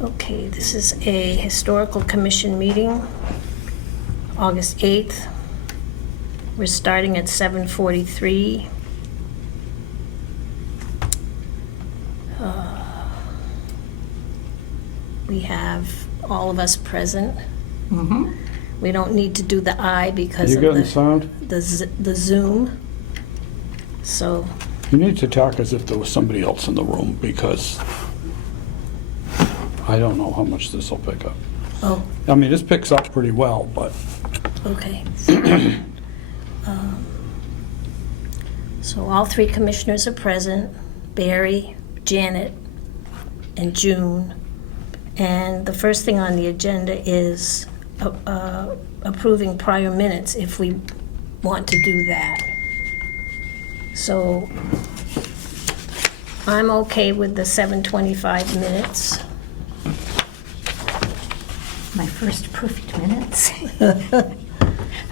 Okay, this is a historical commission meeting, August 8th. We're starting at 7:43. We have all of us present. Mm-hmm. We don't need to do the I because You of getting sound? the Zoom. So, You need to talk as if there was somebody else in the room, because I don't know how much this will pick up. oh, I mean, this picks up pretty well, but okay. So all three commissioners are present, Barry, Janet, and June. And the first thing on the agenda is approving prior minutes if we want to do that. So I'm okay with the 7:25 minutes. My first perfect minutes.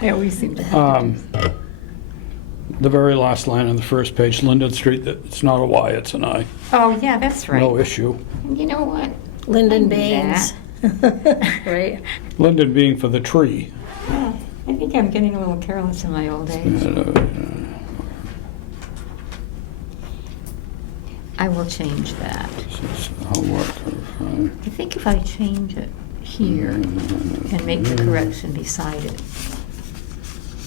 I always seem to have the very last line on the first page, Linden Street, it's not a Y, it's an I. Oh, yeah, that's right. No issue. You know what? Lyndon I knew Baines. Right? Linden being for the tree. Yeah, I think I'm getting a little careless in my old age. I will change that. I think if I change it here and make the correction beside it,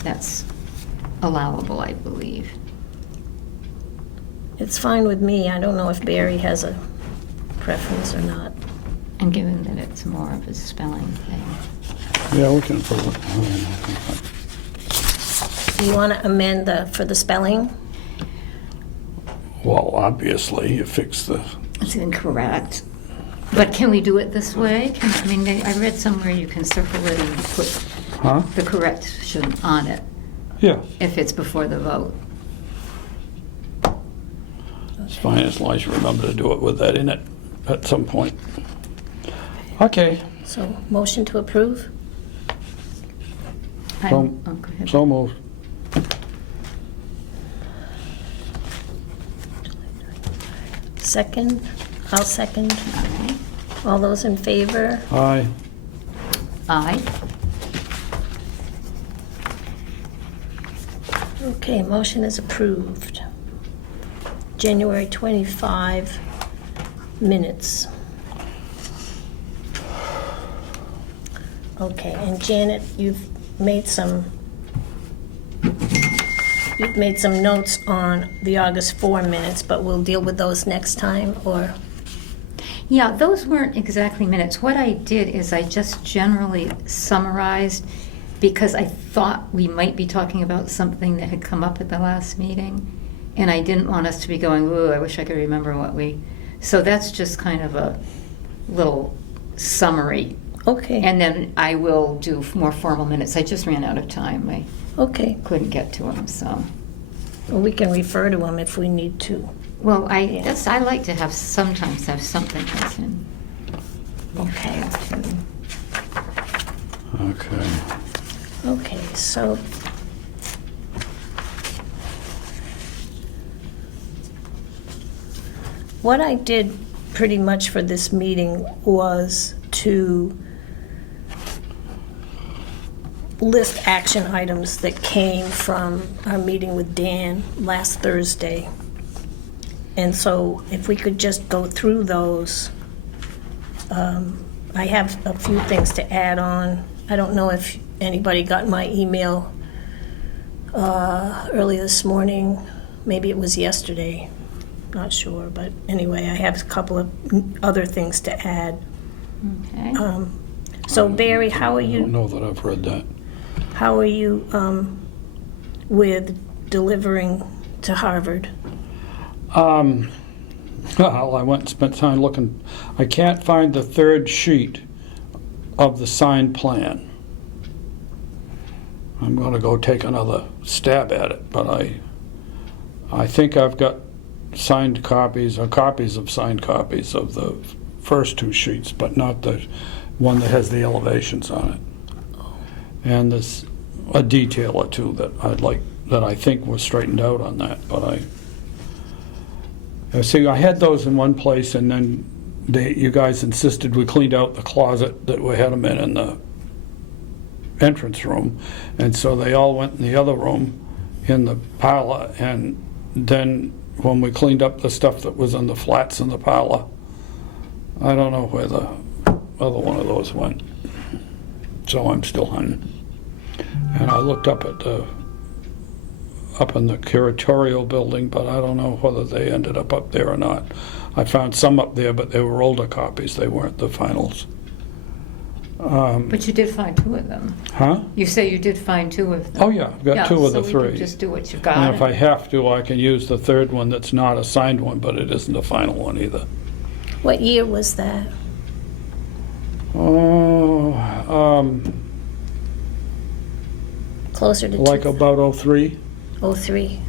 that's allowable, I believe. It's fine with me. I don't know if Barry has a preference or not. And given that it's more of a spelling thing. Yeah, we can approve it. Do you want to amend for the spelling? Well, obviously, you fix the, It's incorrect. But can we do it this way? I mean, I read somewhere you can circle it and put huh? the correction on it Yeah, if it's before the vote. it's fine as long as you remember to do it with that in it at some point. Okay, So, motion to approve? So- Oh, go ahead. so moved. Second? I'll second. Okay. All those in favor? Aye. Aye. Okay, motion is approved. January 25 minutes. Okay, and Janet, you've made some notes on the August 4 minutes, but we'll deal with those next time, or? Yeah, those weren't exactly minutes. What I did is I just generally summarized because I thought we might be talking about something that had come up at the last meeting. And I didn't want us to be going, ooh, I wish I could remember what we... So that's just kind of a little summary. Okay. And then I will do more formal minutes. I just ran out of time. I Okay, couldn't get to them, so... well, we can refer to them if we need to. Well, Yeah. I like to have sometimes have something I can Okay. refer to. Okay. Okay, so what I did pretty much for this meeting was to list action items that came from our meeting with Dan last Thursday. And so if we could just go through those, I have a few things to add on. I don't know if anybody got my email early this morning. Maybe it was yesterday. Not sure, but anyway, I have a couple of other things to add. Okay. So Barry, how are I don't you? know that I've read that. How are you with delivering to Harvard? Well, I went and spent time looking. I can't find the third sheet of the signed plan. I'm going to go take another stab at it, but I think I've got signed copies, or copies of signed copies of the first two sheets, but not the one that has the elevations on it. And there's a detail or two that I think was straightened out on that, but see, I had those in one place, and then you guys insisted we cleaned out the closet that we had them in the entrance room, and so they all went in the other room in the parlor, and then when we cleaned up the stuff that was in the flats in the parlor, I don't know where the other one of those went. So I'm still hunting. And I looked up in the curatorial building, but I don't know whether they ended up there or not. I found some up there, but they were older copies. They weren't the finals. But you did find 2 of them. Huh? You say you did find 2 of them. Oh, yeah, I've got 2 of the so we 3. could just do what you got. And if I have to, I can use the 3rd one that's not a signed one, but it isn't a final one either. What year was that? Oh, Closer to like about 03. 03?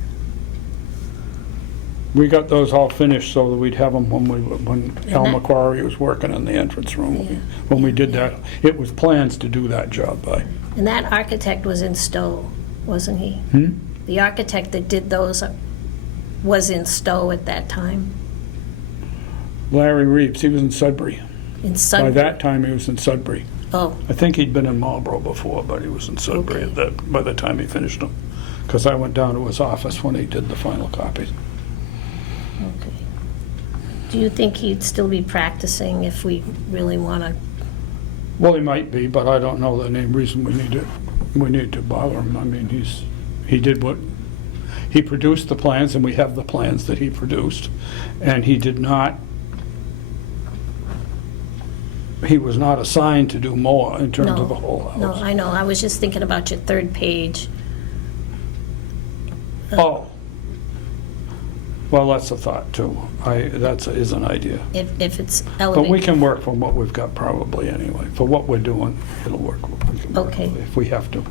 We got those all finished so that we'd have them when Al that- McQuarrie was working in the entrance room. Yeah. When we did that, it was plans to do that job by. And that architect was in Stowe, wasn't he? Hmm? The architect that did those was in Stowe at that time, Larry Reeves, he was in Sudbury. in By Sudbury. that time, he was in Sudbury. Oh, I think he'd been in Marlboro before, but he was in Sudbury Okay. by the time he finished them. Because I went down to his office when he did the final copies. okay. Do you think he'd still be practicing if we really want to? Well, he might be, but I don't know the name reason we need to bother him. I mean, he did what, he produced the plans, and we have the plans that he produced, and he was not assigned to do more in terms of the whole No, house. I know. I was just thinking about your 3rd page. Oh. Well, that's a thought, too. That is an idea. If it's But elevated. we can work from what we've got probably anyway. For what we're doing, it'll work. We can work Okay. if we have to.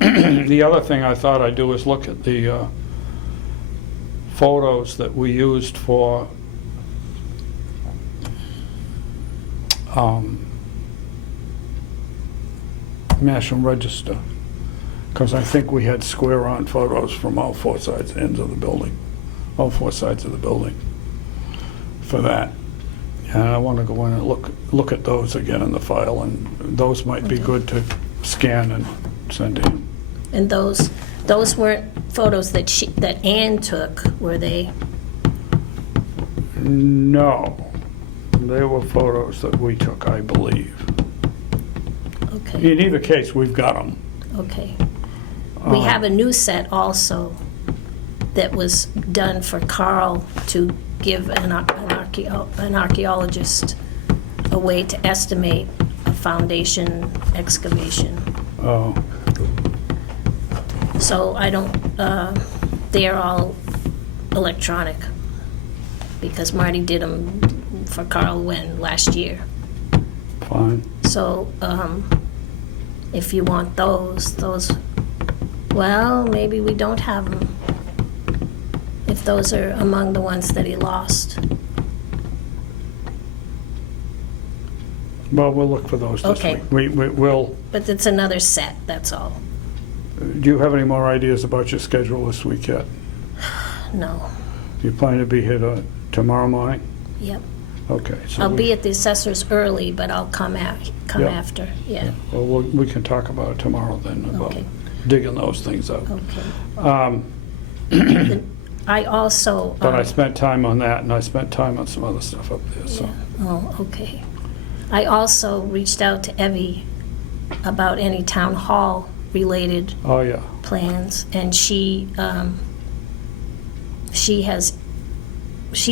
The other thing I thought I'd do is look at the photos that we used for National Register. Because I think we had square-on photos from all 4 ends of the building, all 4 sides of the building for that. And I want to go in and look at those again in the file, and those might be Okay. good to scan and send in. And those weren't photos that Ann took, were they? No, they were photos that we took, I believe. Okay, In either case, we've got them. okay. We have a new set also that was done for Carl to give an archaeologist a way to estimate a foundation excavation. Oh, So I don't, they're all electronic, because Marty did them for Carl last year. fine. So, if you want those, well, maybe we don't have them. If those are among the ones that he lost. Well, we'll look for those this Okay. week. We'll, But it's another set, that's all. do you have any more ideas about your schedule this week yet? No, Do you plan to be here tomorrow morning? yep. Okay. So I'll we- be at the assessors early, but I'll come Yeah. after, yeah. Well, we can talk about it tomorrow then, about Okay. digging those things up. Okay. I also. But I spent time on that, and I spent time on some other stuff up there, so. Oh, okay. I also reached out to Evie about any town hall-related Oh, yeah. plans, and she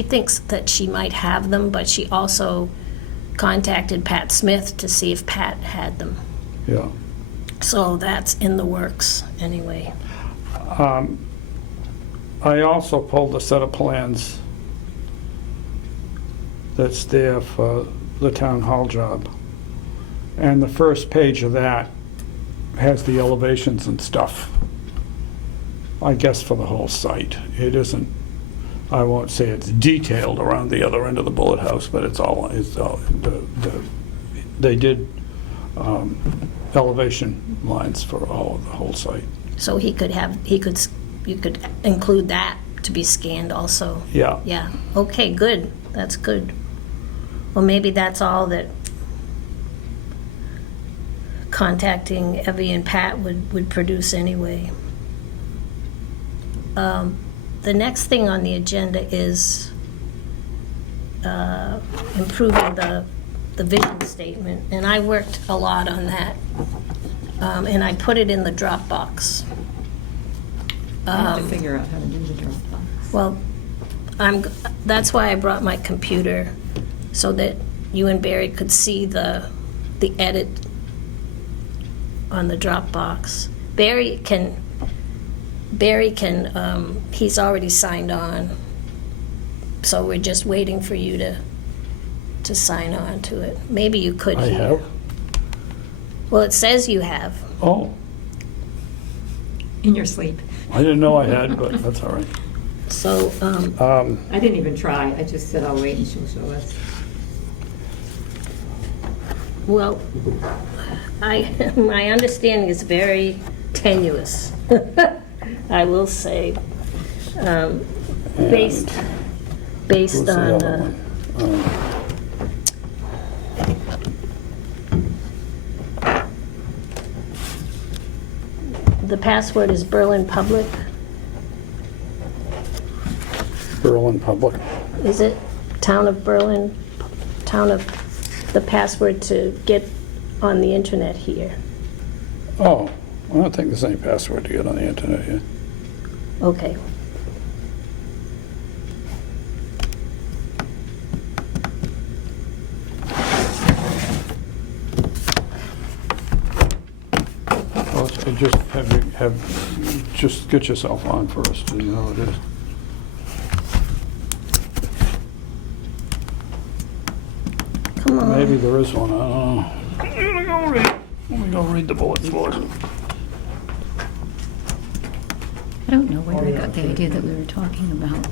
thinks that she might have them, but she also contacted Pat Smith to see if Pat had them. Yeah. So that's in the works, anyway. I also pulled a set of plans that's there for the town hall job. And the first page of that has the elevations and stuff, I guess, for the whole site. It isn't, I won't say it's detailed around the other end of the bullet house, but it's all they did elevation lines for all of the whole site. So you could include that to be scanned also. Yeah. Yeah, okay, good, that's good. Well, maybe that's all that contacting Evie and Pat would produce anyway. The next thing on the agenda is improving the vision statement, and I worked a lot on that. And I put it in the Dropbox. I have to figure out how to do the Dropbox. Well, that's why I brought my computer, so that you and Barry could see the edit on the Dropbox. Barry can, he's already signed on, so we're just waiting for you to sign on to it. Maybe you could I here. have? Well, it says you have. Oh, In your sleep. I didn't know I had, but that's all right. So, I didn't even try. I just said I'll wait and she'll show us. well, my understanding is very tenuous, I will say, based Who's the on, other one? the password is Berlin Public, Berlin Public. is it? Town of Berlin, the password to get on the internet here. Oh, I don't think there's any password to get on the internet yet. Okay. Well, so just get yourself on first, and you know what it is. Come on. Maybe there is one, I don't know. Let me go read the bulletin board. I don't know where I got the idea that we were talking about.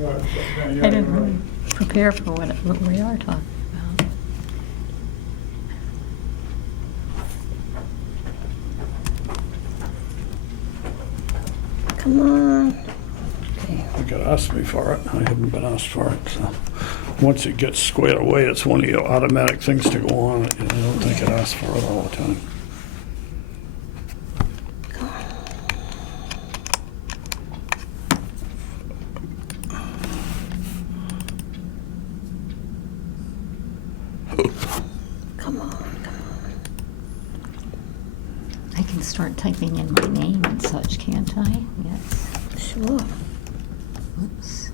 I didn't really prepare for what we are talking about. Come on. Okay. You could ask me for it. I haven't been asked for it, so. Once it gets squared away, it's one of your automatic things to go on. I don't think it asks for it all the time. Come on. I can start typing in my name and such, can't I? Yes. Sure. Oops.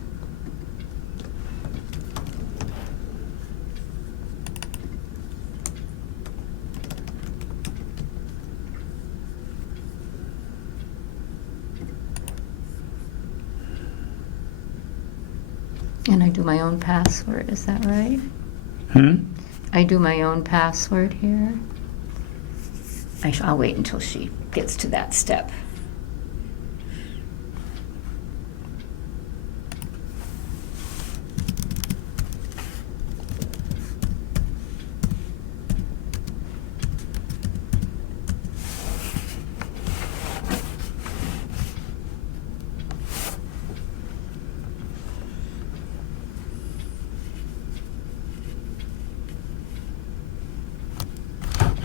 And I do my own password, is that right? I do my own password here. I'll wait until she gets to that step.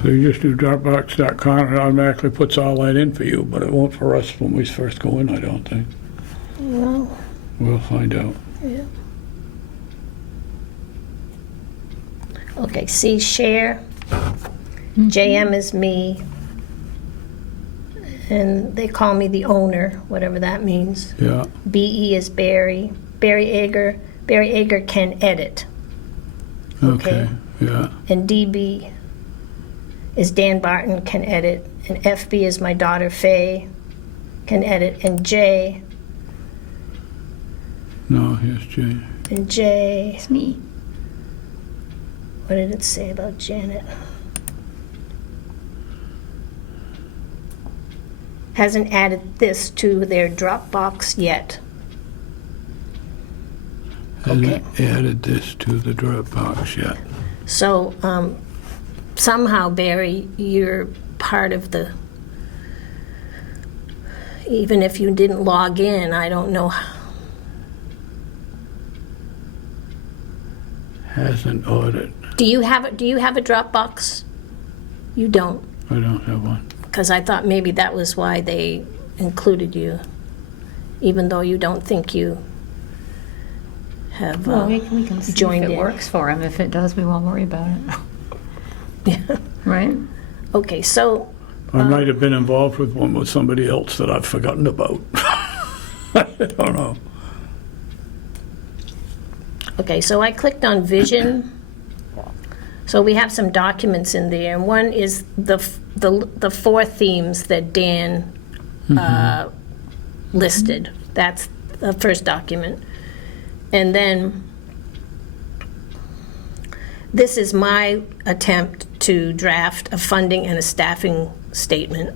So you just do Dropbox.com, it automatically puts all that in for you, but it won't for us when we first go in, I don't think. Well, We'll find out. yeah. Okay, see, share. JM is me. And they call me the owner, whatever that means. Yeah, BE is Barry. Barry Ager. Barry Ager can edit. okay, yeah. And DB is Dan Barton, can edit. And FB is my daughter Faye, can edit. And J, No, here's Jay. and J, It's me. what did it say about Janet? Hasn't added this to their Dropbox yet. Okay. Hasn't added this to the Dropbox yet. So somehow, Barry, you're part of the, even if you didn't log in, I don't know. Hasn't ordered. Do you have a Dropbox? You don't, I don't have one. because I thought maybe that was why they included you, even though you don't think you have Well, we can see if joined it in. works for him. If it does, we won't worry about it. Yeah. Right? Okay, so I might have been involved with one with somebody else that I've forgotten about. I don't know. Okay, so I clicked on vision. So we have some documents in there, and one is the 4 themes that Dan listed. That's the first document. And then this is my attempt to draft a funding and a staffing statement.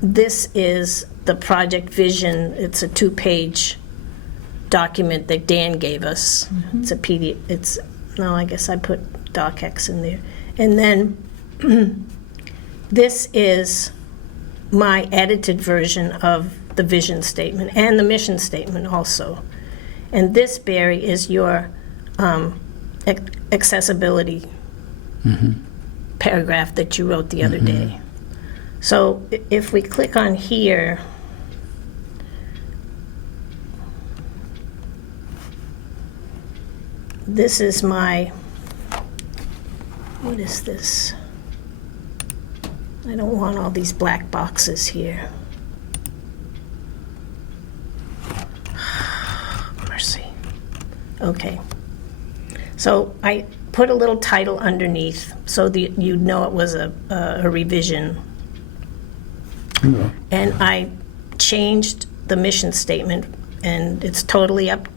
This is the project vision. It's a 2-page document that Dan gave us. It's a PDF. No, I guess I put DocX in there. And then this is my edited version of the vision statement and the mission statement also. And this, Barry, is your accessibility paragraph that you wrote the other day. So if we click on here, this is my, what is this? I don't want all these black boxes here. Mercy. Okay. So I put a little title underneath so that you'd know it was a revision. Yeah. And I changed the mission statement, and it's totally up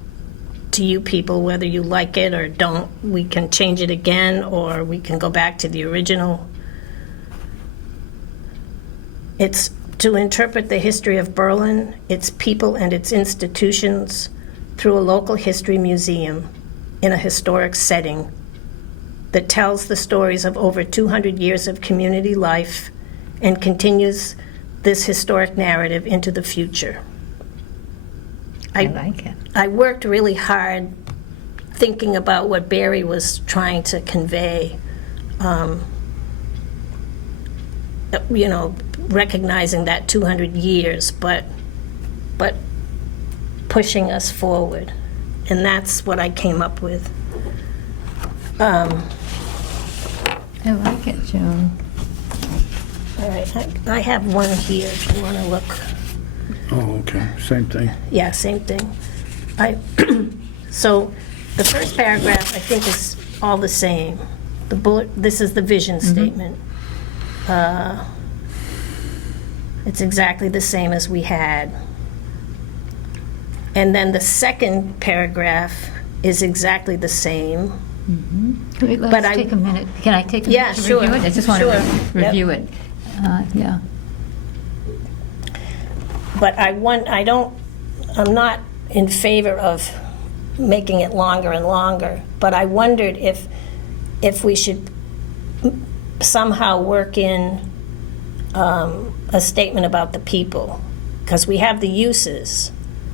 to you people whether you like it or don't. We can change it again, or we can go back to the original. It's to interpret the history of Berlin, its people and its institutions through a local history museum in a historic setting that tells the stories of over 200 years of community life and continues this historic narrative into the future. I like it. I worked really hard thinking about what Barry was trying to convey, recognizing that 200 years, but pushing us forward. And that's what I came up with. I like it, Joan. All right, I have one here if you want to look. Oh, okay, same thing. Yeah, same thing. So the first paragraph, I think, is all the same. This is the vision statement. It's exactly the same as we had. And then the second paragraph is exactly the same. Wait, But let's take a minute. Can I take a Yeah, minute to sure, review it? I just want sure. to Yep. review it. Yeah. But I'm not in favor of making it longer and longer, but I wondered if we should somehow work in a statement about the people, because we have the uses.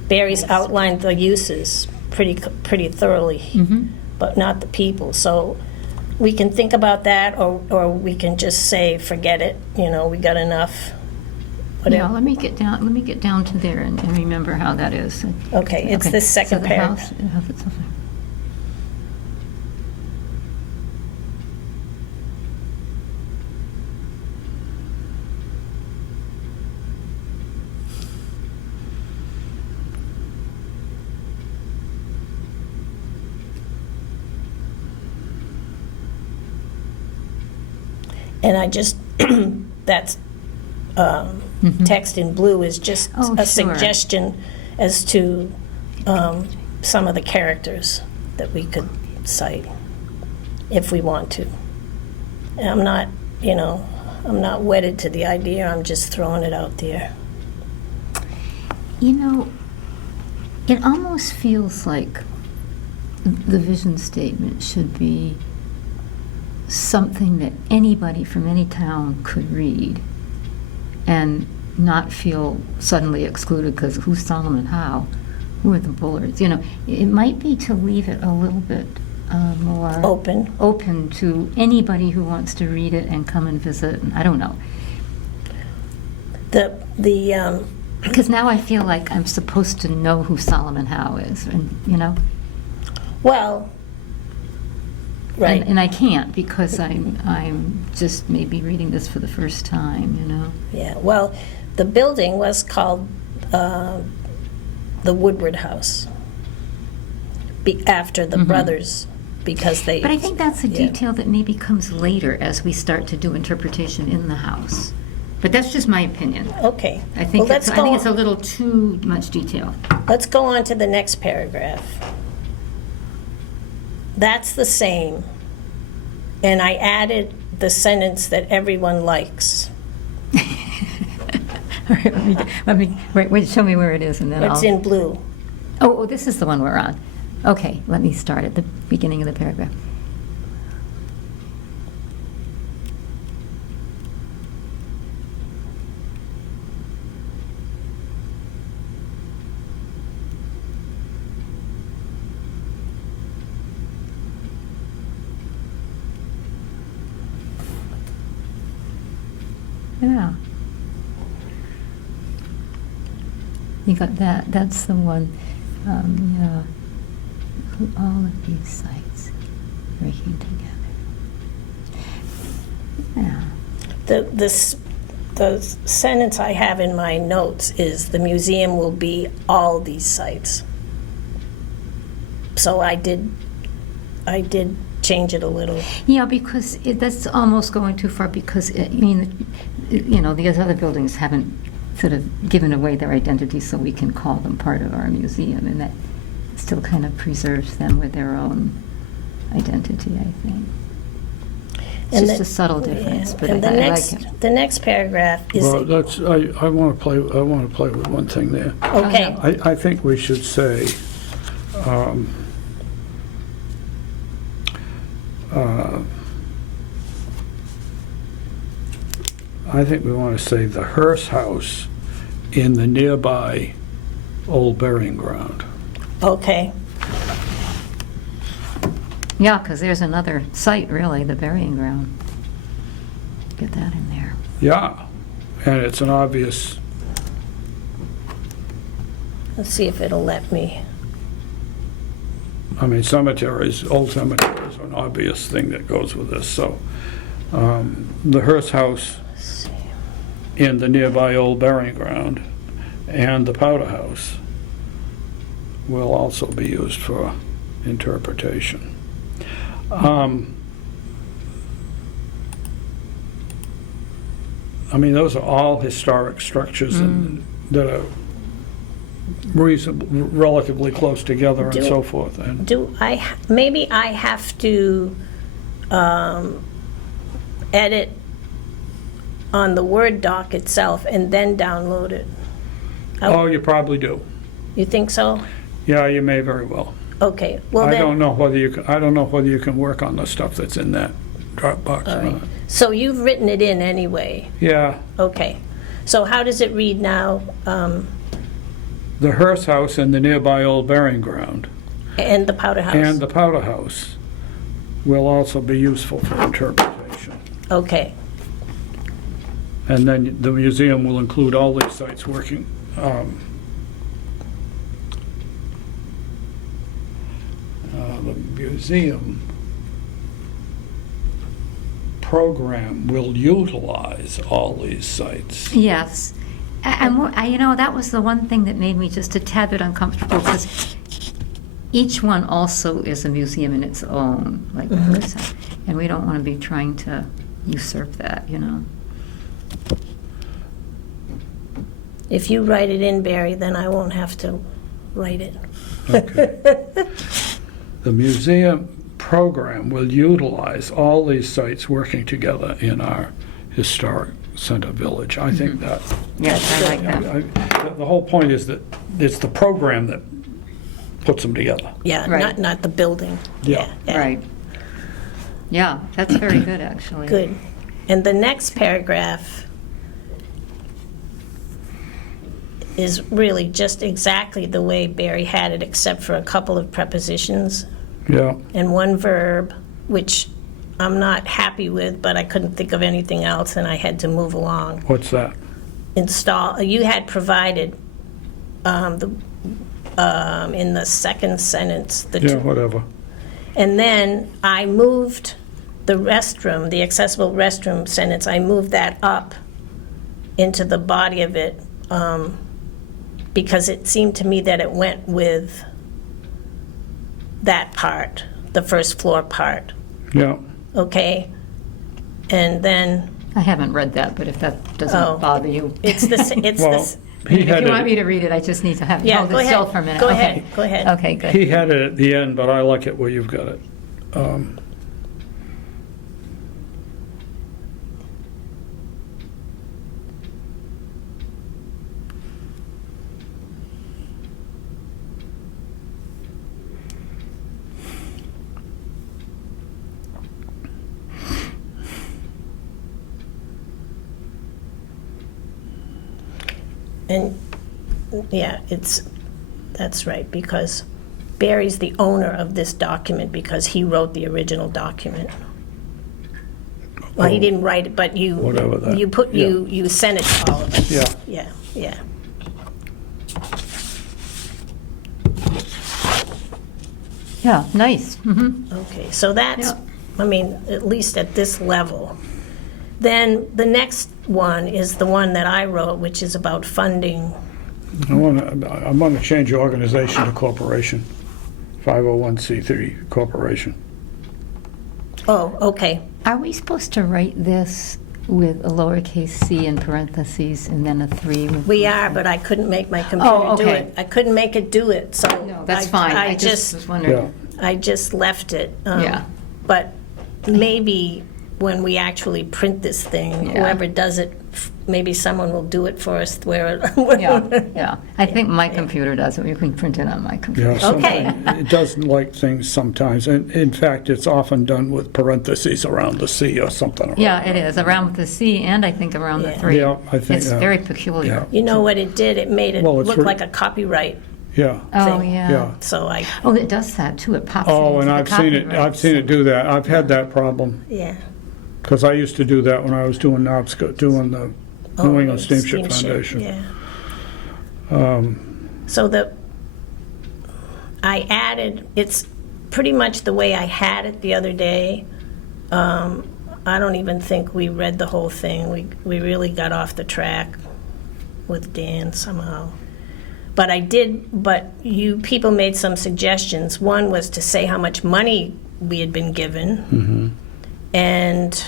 Barry's outlined the uses pretty thoroughly, but not the people. So we can think about that, or we can just say, forget it, we got enough. Yeah, let me get down to there and remember how that is. Okay, it's the second So the paragraph. house itself. And I just, that's, text in blue is just Oh, a sure. suggestion as to some of the characters that we could cite, if we want to. And I'm not wedded to the idea, I'm just throwing it out there. It almost feels like the vision statement should be something that anybody from any town could read and not feel suddenly excluded because who's Solomon Howe, who are the Bullards? You know, it might be to leave it a little bit more Open. to anybody who wants to read it and come and visit. And I don't know. The Because now I feel like I'm supposed to know who Solomon Howe is, and you know, well, right. and I can't because I'm just maybe reading this for the first time, you know. Yeah, well, the building was called the Woodward House after the brothers, because they... But I think that's a yeah. detail that maybe comes later as we start to do interpretation in the house. But that's just my opinion. Okay. I think Well, it's a little too much detail. Let's go on to the next paragraph. That's the same. And I added the sentence that everyone likes. All right, let me wait, show me where it is, and then It's I'll... in blue. Oh, this is the one we're on. Okay, let me start at the beginning of the paragraph. Yeah. You got that, that's the one, yeah. All of these sites working together. Yeah. The sentence I have in my notes is the museum will be all these sites. So I did change it a little. Yeah, because that's almost going too far, because, I mean, you know, these other buildings haven't sort of given away their identity, so we can call them part of our museum, and that still kind of preserves them with their own identity, I think. It's And just the- a subtle difference, yeah, but and I like it. The next paragraph is, Well, that's, I want to play with one thing there. okay, I think we should say, I think we want to say the Hearst House in the nearby old burying ground. okay, Yeah, because there's another site, really, the burying ground. Get that in there. Yeah, and it's an obvious, let's see if it'll let me. I mean, cemeteries, old cemeteries are an obvious thing that goes with this, so. The Hearst House Let's see. in the nearby old burying ground and the Powder House will also be used for interpretation. I mean, those are all historic structures that are relatively close together and so forth. And Maybe I have to edit on the Word doc itself and then download it. oh, you probably do. You think so? Yeah, you may very well. Okay, well I then. don't know whether you can. I don't know whether you can work on the stuff that's in that Dropbox or not. So you've written it in anyway? Yeah, Okay. So how does it read now? the Hearst House in the nearby old burying ground And the Powder House? and the Powder House will also be useful for interpretation. Okay, And then the museum will include all these sites working. The museum program will utilize all these sites. Yes. You know, that was the one thing that made me just a tad bit uncomfortable, because each one also is a museum in its own, like the Hearst House, and we don't want to be trying to usurp that, you know. if you write it in, Barry, then I won't have to write it. Okay. The museum program will utilize all these sites working together in our historic center village. I think that, Yes, I like that. the whole point is that it's the program that puts them together. Yeah, Right. not the building. Yeah. Right. Yeah, that's very good, actually. Good. And the next paragraph is really just exactly the way Barry had it, except for a couple of prepositions Yeah, and one verb, which I'm not happy with, but I couldn't think of anything else, and I had to move along. what's that? Install, you had provided in the second sentence, the Yeah, two. whatever. And then I moved the restroom, the accessible restroom sentence, I moved that up into the body of it, because it seemed to me that it went with that part, the first floor part, Yeah, okay? And then, I haven't read that, but if that Oh. doesn't bother you. it's this, it's well, this, he If had you want me it, to read it, I just need to have, Yeah, hold go it still ahead. for a minute. Go Okay. ahead. Go ahead. Okay, good. he had it at the end, but I like it where you've got it. and, yeah, that's right, because Barry's the owner of this document because he wrote the original document. Well, he Oh. didn't write it, but you, Whatever that- you put, yeah. you sent it to all of us. Yeah. Yeah, yeah. Yeah, nice. Okay, so that's, Yeah. I mean, at least at this level. Then the next one is the one that I wrote, which is about funding. I want to change the organization to corporation, 501c3 corporation. Oh, okay. Are we supposed to write this with a lowercase c in parentheses and then a 3? We are, but I couldn't make my computer do okay. it. I couldn't make it do it, so. No, that's fine. I just was Yeah, wondering. I just left it. Yeah. But maybe when we actually print this thing, Yeah. whoever does it, maybe someone will do it for us where. Yeah, yeah. I think my computer does it. You can print it on my computer. yeah. Okay. sometimes It doesn't like things sometimes, and in fact, it's often done with parentheses around the C or something. Yeah, it is, around with the C and I think around the Yeah. 3. Yeah, I think, It's yeah. very peculiar. Yeah. You know what it did? It made it Well, it's look re- like a copyright, Yeah, Oh, thing. yeah. yeah. so I, Oh, it does that too. It pops it Oh, into and the I've seen it, copyright. I've seen it do that. I've had that problem, yeah. because I used to do that when I was doing NOPSCO, doing the New Oh, England Steamship Foundation. Yeah. So I added, it's pretty much the way I had it the other day. I don't even think we read the whole thing. We really got off the track with Dan somehow. But you people made some suggestions. One was to say how much money we had been given. And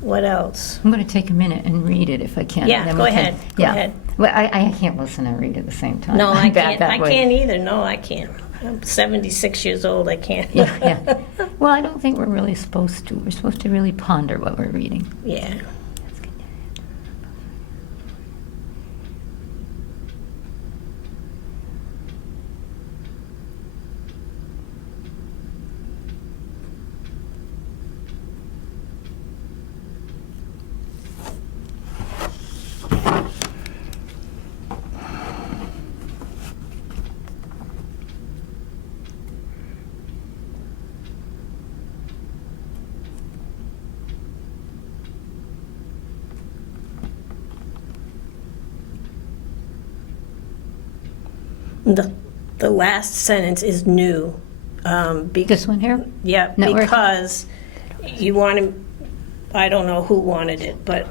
what else? I'm going to take a minute and read it if I can. Yeah, and then go we can- ahead, go yeah. ahead. Well, I can't listen and read at the same time. No, I I'm bad can't. that I way. can't either. No, I can't. I'm 76 years old. I can't. Yeah, yeah. Well, I don't think we're really supposed to. We're supposed to really ponder what we're reading. Yeah. The last sentence is new. This one here? Yeah, Network. because you wanted, I don't know who wanted it, but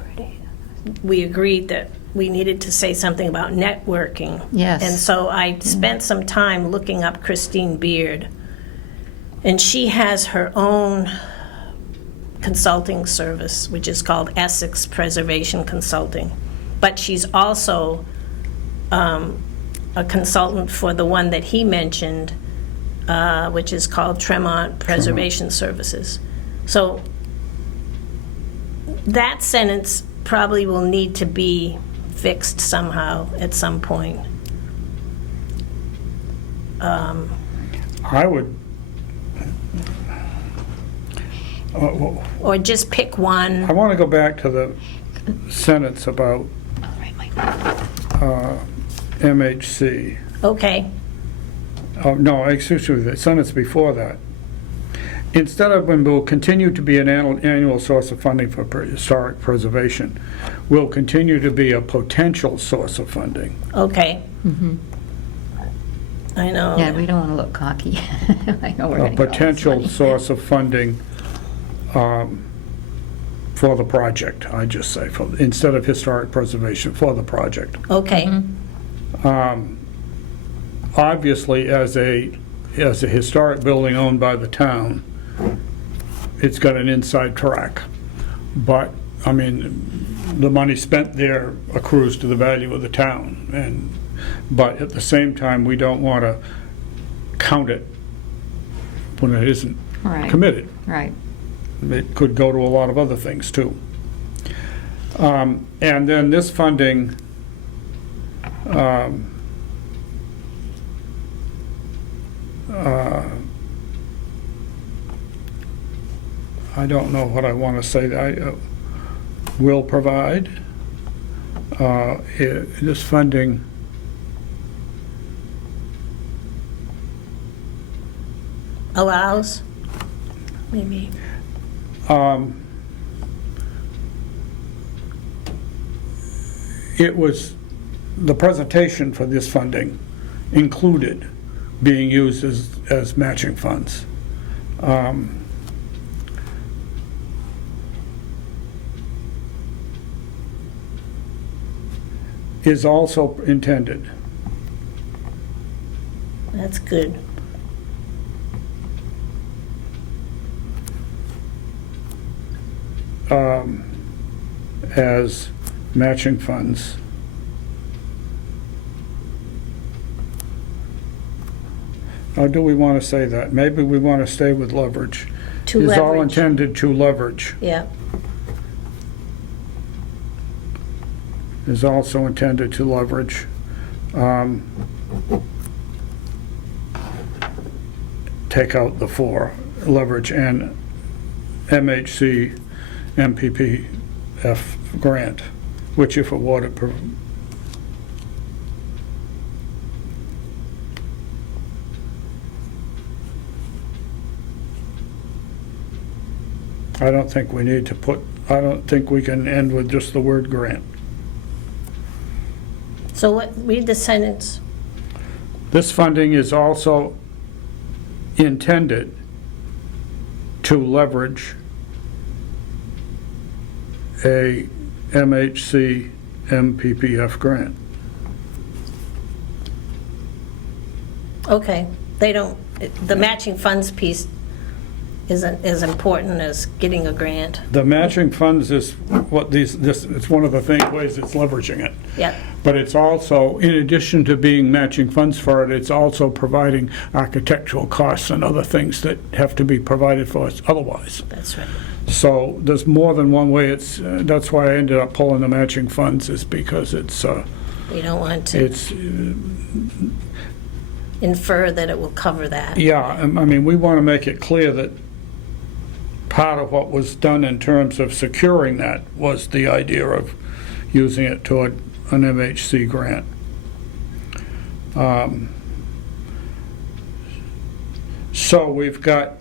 we agreed that we needed to say something about networking. Yes. And so I spent some time looking up Christine Beard. And she has her own consulting service, which is called Essex Preservation Consulting. But she's also a consultant for the one that he mentioned, which is called Tremont Preservation Services. So that sentence probably will need to be fixed somehow at some point. I would, Or just pick one. I want to go back to the sentence about I'll write my MHC. Okay, Oh, no, excuse me, the sentence before that. Instead of, "and will continue to be an annual source of funding for historic preservation," will continue to be a potential source of funding. okay. Mhm. I know. Yeah, we don't want to look cocky. I know we're A going to get all this potential money. source of funding for the project, I just say, instead of historic preservation, for the project. Okay, Mhm. Obviously, as a historic building owned by the town, it's got an inside track. But, I mean, the money spent there accrues to the value of the town. But at the same time, we don't want to count it when it isn't Right, committed. right. It could go to a lot of other things, too. And then this funding, I don't know what I want to say. I will provide this funding. allows, maybe. It was, the presentation for this funding included being used as matching funds. Is also intended. That's good. As matching funds. Or do we want to say that? Maybe we want to stay with leverage. To Is all leverage. intended to leverage. Yeah, Is also intended to leverage. Take out the four, leverage and MHC MPPF grant, which if awarded, I don't think we need to put, I don't think we can end with just the word grant. so read the sentence. This funding is also intended to leverage a MHC MPPF grant. Okay, they don't, the matching funds piece isn't as important as getting a grant. The matching funds is what it's one of the ways it's leveraging it. Yep, But it's also, in addition to being matching funds for it, it's also providing architectural costs and other things that have to be provided for us otherwise. that's right. So there's more than one way. That's why I ended up pulling the matching funds, is because it's We don't want to infer that it will cover that. yeah, I mean, we want to make it clear that part of what was done in terms of securing that was the idea of using it toward an MHC grant. So we've got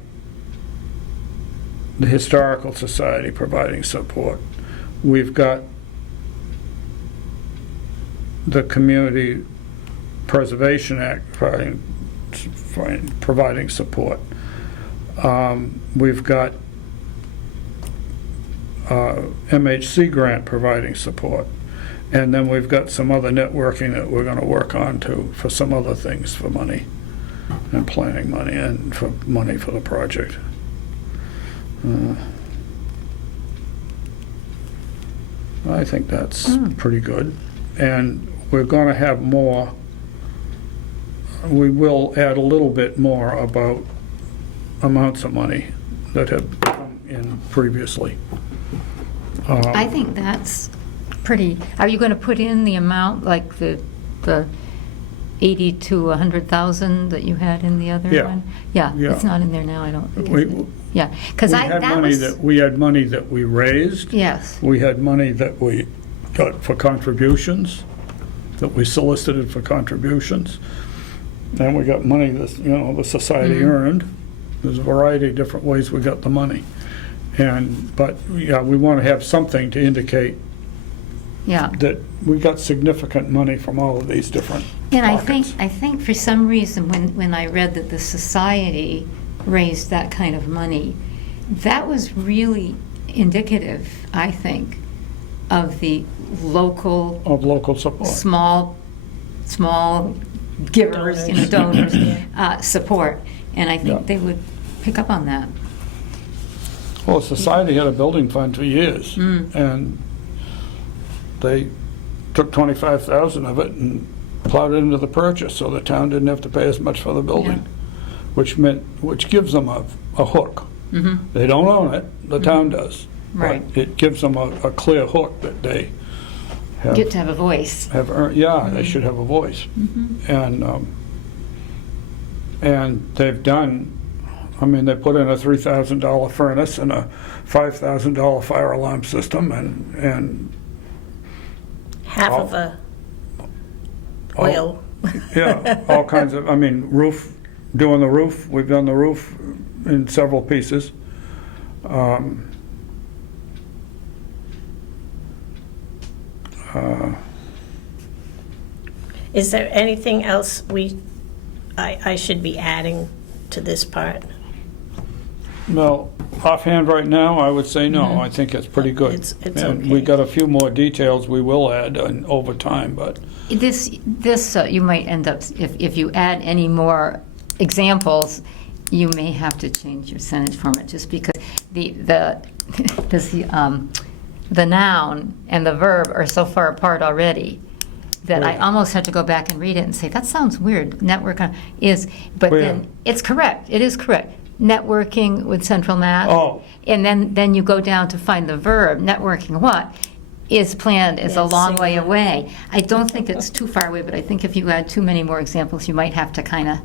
the Historical Society providing support. We've got the Community Preservation Act providing support. We've got MHC grant providing support. And then we've got some other networking that we're going to work on too, for some other things, for money and planning money and for money for the project. I think that's pretty good. And we're going to have more, we will add a little bit more about amounts of money that have come in previously. I think that's pretty, are you going to put in the amount, like the 80 to 100,000 that you had in the other Yeah. one? Yeah, Yeah. it's not in there now, I don't think. We- is it? Yeah, because We I, had that money was, we had money that we raised. yes, We had money that we got for contributions, that we solicited for contributions. And we got money that, the society earned. There's a variety of different ways we got the money. But yeah, we want to have something to indicate Yeah. that we got significant money from all of these different And pockets. I think for some reason, when I read that the society raised that kind of money, that was really indicative, I think, of the local, Of local support. small givers, donors, Yeah. support. And I Yeah. think they would pick up on that. Well, society had a building fund for years, and they took 25,000 of it and plowed it into the purchase, so the town didn't have to pay as much for the building, which gives them a hook. They don't own it, the town does. Right. But it gives them a clear hook that they Get to have a voice. have earned. Yeah, they should have a voice. And they've done, they put in a $3,000 furnace and a $5,000 fire alarm system and Half of a oil. yeah, all kinds of, doing the roof, we've done the roof in several pieces. Is there anything else I should be adding to this part? Well, offhand right now, I would say no. I think it's pretty good. It's And okay. we got a few more details we will add over time, but This you might end up, if you add any more examples, you may have to change your sentence format, just because the noun and the verb are so far apart already that I Right. almost had to go back and read it and say, that sounds weird. But Where? then, it's correct, it is correct. Networking with Central Mass. Oh. And then you go down to find the verb, networking what? Is planned, is a Yeah, long same way here. away. I don't think it's too far away, but I think if you add too many more examples, you might have to kind of,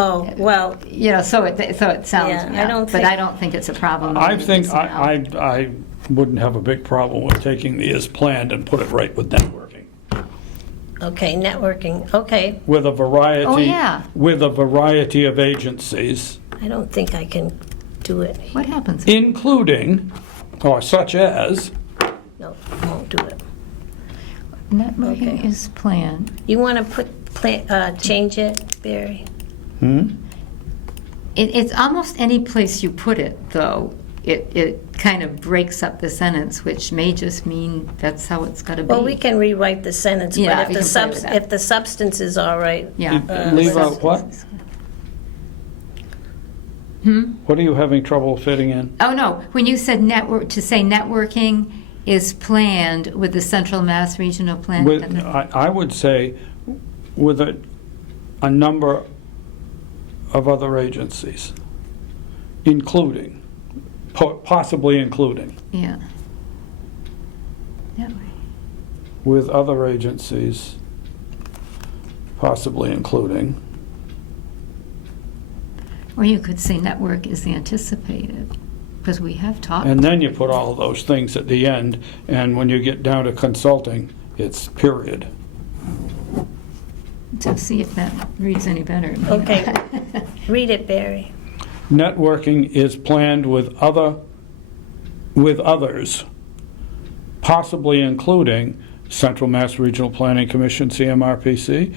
Oh, well, so it sounds, Yeah, I yeah. don't But think- I don't think it's a problem. I Maybe think it's an out. I wouldn't have a big problem with taking the as planned and put it right with networking. okay, networking, okay. With a variety. Oh, yeah. With a variety of agencies, I don't think I can do it. What happens? including, or such as, No, I won't do it. Networking Okay. is planned. You want to change it, Barry? It's almost any place you put it, though. It kind of breaks up the sentence, which may just mean that's how it's got to be. Well, we can rewrite the sentence, Yeah, but we can play with that. if the substance is all right. Yeah. leave let's- out what? What are you having trouble fitting in? Oh, no, when you said to say networking is planned with the Central Mass Regional Plan. I would say with a number of other agencies, including, possibly including, Yeah. Yeah. with other agencies, possibly including. Or you could say network is anticipated, because we have talked. And then you put all of those things at the end, and when you get down to consulting, it's period. To see if that reads any better. Okay. Read it, Barry. Networking is planned with others, possibly including Central Mass Regional Planning Commission, CMRPC,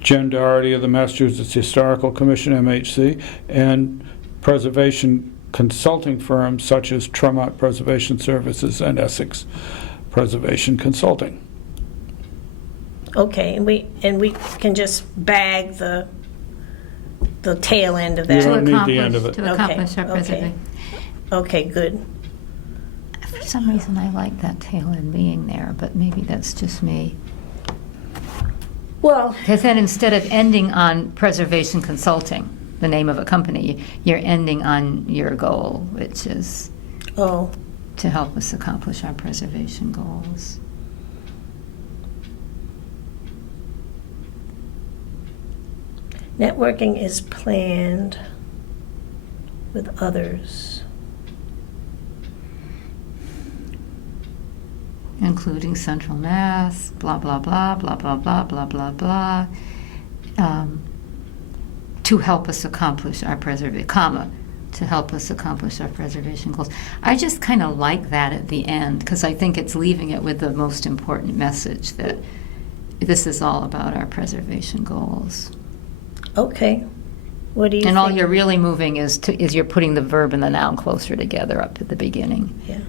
Jen Doherty of the Massachusetts Historical Commission, MHC, and preservation consulting firms such as Tremont Preservation Services and Essex Preservation Consulting. Okay, and we can just bag the tail end of You that. don't need the end of it. To accomplish our Okay, preservation. Okay, good. For some reason, I like that tail end being there, but maybe that's just me. Well, Because then instead of ending on preservation consulting, the name of a company, you're ending on your goal, which is oh, to help us accomplish our preservation goals. networking is planned with others. including Central Mass, blah, blah, blah, blah, blah, blah, blah, blah, blah, to help us accomplish our preservation goals. I just kind of like that at the end, because I think it's leaving it with the most important message that this is all about our preservation goals. Okay. What do you think? And all you're really moving is you're putting the verb and the noun closer together up at the beginning. Yeah.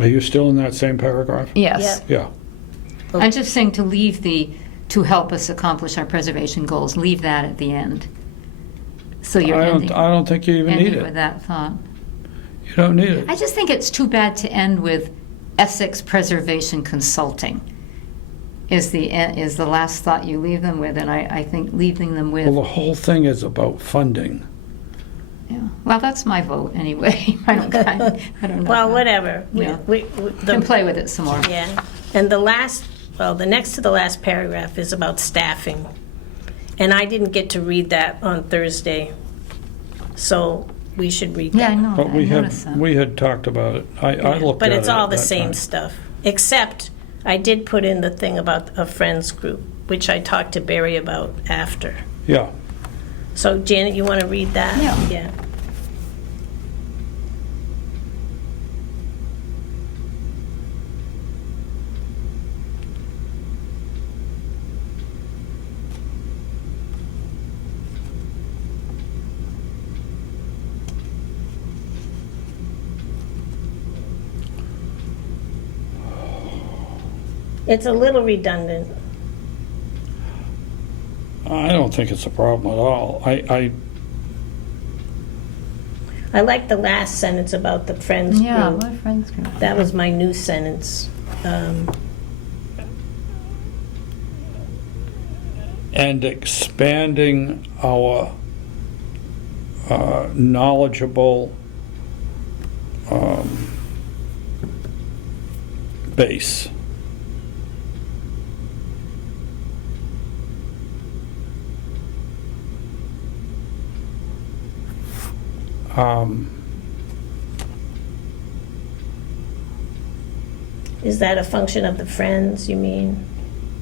Are you still in that same paragraph? Yes. Yeah. I'm just saying to leave to help us accomplish our preservation goals, leave that at the end. So you're I don't think you even need ending it. with that thought. You don't need it. I just think it's too bad to end with Essex Preservation Consulting is the last thought you leave them with, and I think leaving them with... Well, the whole thing is about funding. Yeah. Well, that's my vote anyway. I don't know. Well, whatever. Yeah. We Can play with it some more. Yeah. And the next to the last paragraph is about staffing. And I didn't get to read that on Thursday, so we should read that. Yeah, I know. But I noticed that. we had talked about it. I looked at it. But it's all at the that same time. stuff, except I did put in the thing about a friends group, which I talked to Barry about after. Yeah. So Janet, you want to read that? Yeah. Yeah. It's a little redundant. I don't think it's a problem at all. I like the last sentence about the friends Yeah, group. what friends group? That was my new sentence. And expanding our knowledgeable base. Is that a function of the friends, you mean?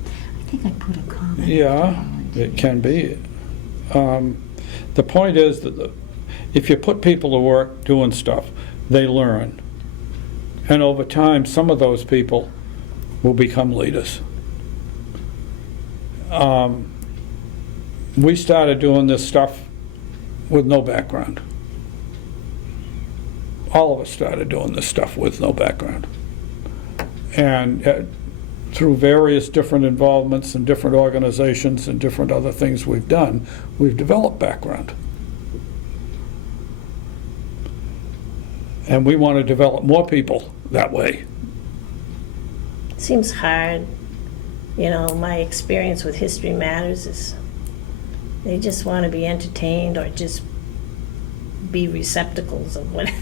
I think I put a comment. Yeah, it can be. The point is that if you put people to work doing stuff, they learn. And over time, some of those people will become leaders. We started doing this stuff with no background. All of us started doing this stuff with no background. And through various different involvements and different organizations and different other things we've done, we've developed background. And we want to develop more people that way. Seems hard. You know, my experience with History Matters is they just want to be entertained or just be receptacles of what,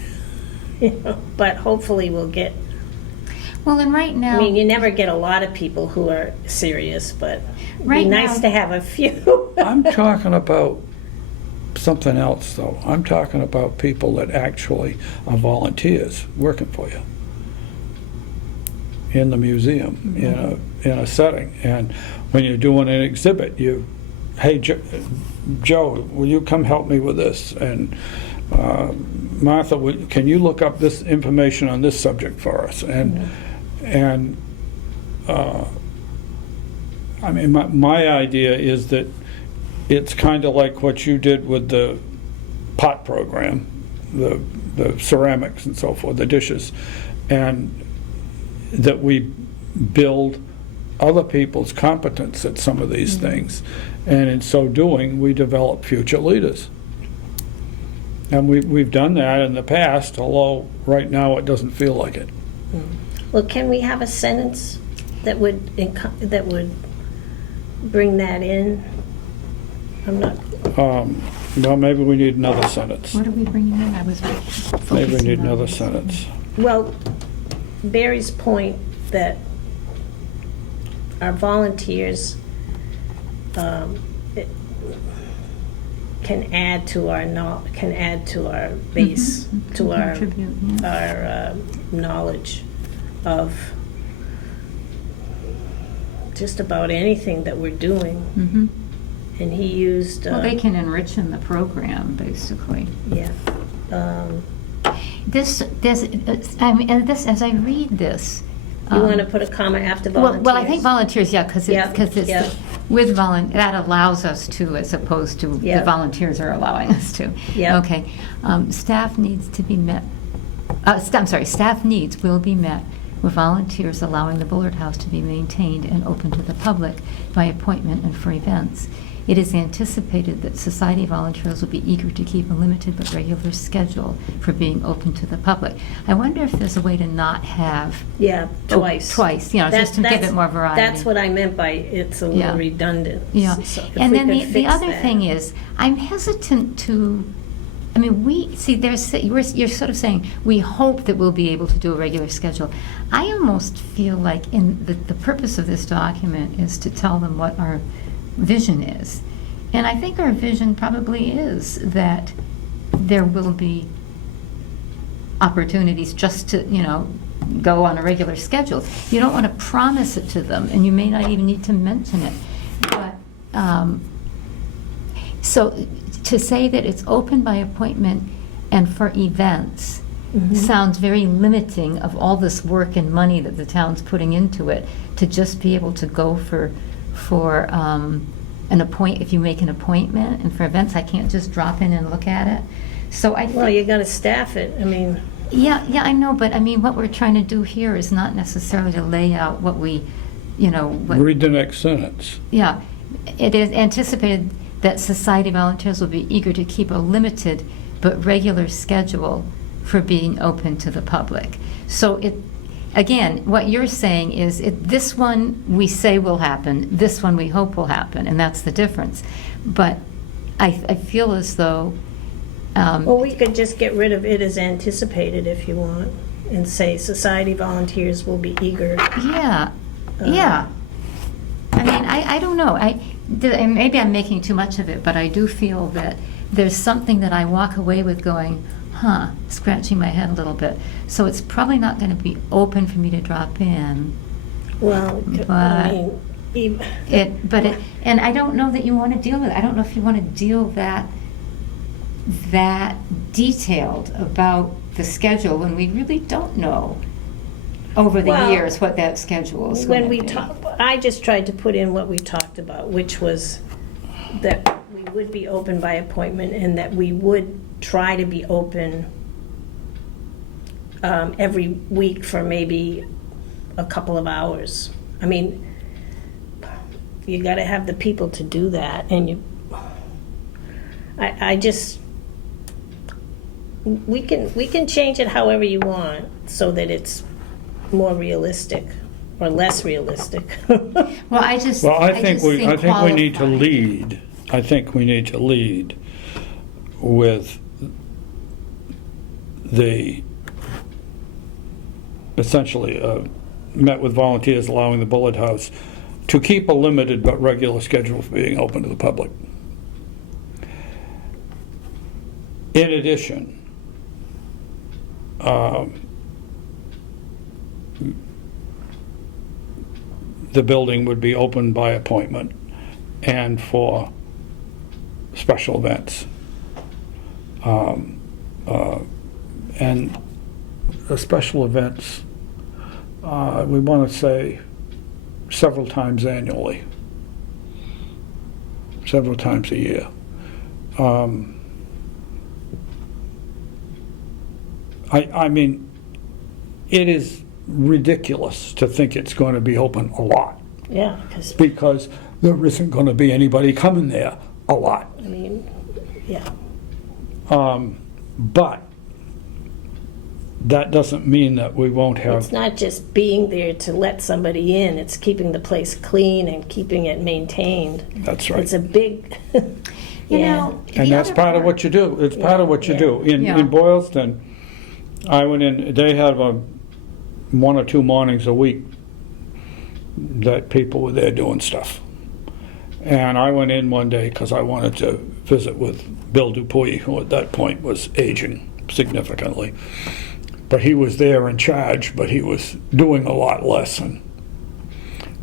you know. But hopefully we'll get, Well, and right now... I mean, you never get a lot of people who are serious, but it'd Right be nice now- to have a few. I'm talking about something else, though. I'm talking about people that actually are volunteers working for you in the museum, in a setting. And when you're doing an exhibit, hey, Joe, will you come help me with this? And Martha, can you look up this information on this subject for us? And I mean, my idea is that it's kind of like what you did with the pot program, the ceramics and so forth, the dishes, and that we build other people's competence at some of these things. And in so doing, we develop future leaders. And we've done that in the past, although right now it doesn't feel like it. Well, can we have a sentence that would bring that in? I'm not, Well, maybe we need another sentence. What are we bringing in? I was focusing Maybe we need on another this. sentence. well, Barry's point that our volunteers can add to our base, to our Contribute, yeah. knowledge of just about anything that we're doing. Mhm. And he used, Well, they can enrich in the program, basically. yeah. Um, I mean, and this, as I read this. You want to put a comma after Well, volunteers? I think volunteers, yeah, because Yeah, it's yeah. with that allows us to, as opposed to Yeah. the volunteers are allowing us to. Yeah. Okay. Staff needs to be met, staff needs will be met with volunteers allowing the Bullard House to be maintained and open to the public by appointment and for events. It is anticipated that society volunteers will be eager to keep a limited but regular schedule for being open to the public. I wonder if there's a way to not have Yeah, twice. Twice, you know, just to give it more variety. That's what I meant by it's a Yeah. little redundant. Yeah, So if and we then could the fix other that. thing is, I'm hesitant to, I mean, you're sort of saying, we hope that we'll be able to do a regular schedule. I almost feel like the purpose of this document is to tell them what our vision is. And I think our vision probably is that there will be opportunities just to, go on a regular schedule. You don't want to promise it to them, and you may not even need to mention it. But, so to say that it's open by appointment and for events sounds very limiting of all this work and money that the town's putting into it, to just be able to go for if you make an appointment, and for events, I can't just drop in and look at it. So I think. Well, you got to staff it. I mean, Yeah, I know, but I mean, what we're trying to do here is not necessarily to lay out what we, Read the next sentence. yeah. It is anticipated that society volunteers will be eager to keep a limited but regular schedule for being open to the public. So again, what you're saying is, this one we say will happen, this one we hope will happen, and that's the difference. But I feel as though. well, we could just get rid of it as anticipated if you want, and say society volunteers will be eager. Yeah, yeah. I mean, I don't know. And maybe I'm making too much of it, but I do feel that there's something that I walk away with going, scratching my head a little bit. So it's probably not going to be open for me to drop in. Well, I mean, And I don't know that you want to deal with it. I don't know if you want to deal that detailed about the schedule when we really don't know over the Well, years what that schedule is when going we to be. talk, I just tried to put in what we talked about, which was that we would be open by appointment and that we would try to be open every week for maybe a couple of hours. I mean, you got to have the people to do that, and I just, we can change it however you want so that it's more realistic or less realistic. Well, I think we need to qualifying. lead. I think we need to lead with the essentially met with volunteers allowing the Bullard House to keep a limited but regular schedule for being open to the public. In addition, the building would be open by appointment and for special events. And the special events, we want to say several times annually, several times a year. I mean, it is ridiculous to think it's going to be open a lot, Yeah, because there isn't going to be anybody coming there a lot. I mean, yeah. But that doesn't mean that we won't It's have, not just being there to let somebody in, it's keeping the place clean and keeping it maintained. that's right. It's a big, You yeah. know, And the that's other part of part- what you do. It's part of what you Yeah. do. Yeah. In Boylston, I went in, they have 1 or 2 mornings a week that people were there doing stuff. And I went in one day because I wanted to visit with Bill Dupuy, who at that point was aging significantly. But he was there in charge, but he was doing a lot less. And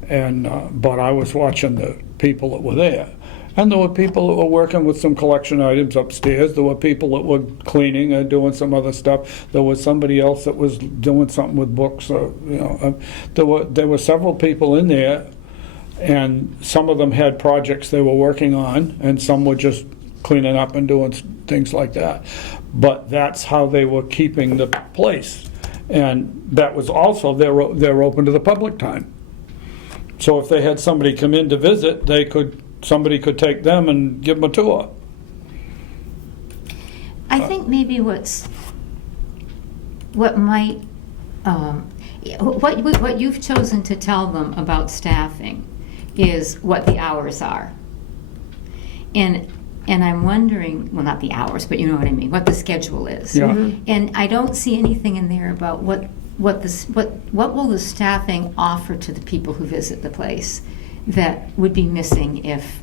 And, but I was watching the people that were there. And there were people that were working with some collection items upstairs. There were people that were cleaning and doing some other stuff. There was somebody else that was doing something with books. Or, you know, there were several people in there, and some of them had projects they were working on, and some were just cleaning up and doing things like that. But that's how they were keeping the place. And that was also, they're open to the public time. So if they had somebody come in to visit, somebody could take them and give them a tour. I think maybe what you've chosen to tell them about staffing is what the hours are. And I'm wondering, well, not the hours, but you know what I mean, what the schedule is. Yeah. And I don't see anything in there about what will the staffing offer to the people who visit the place that would be missing if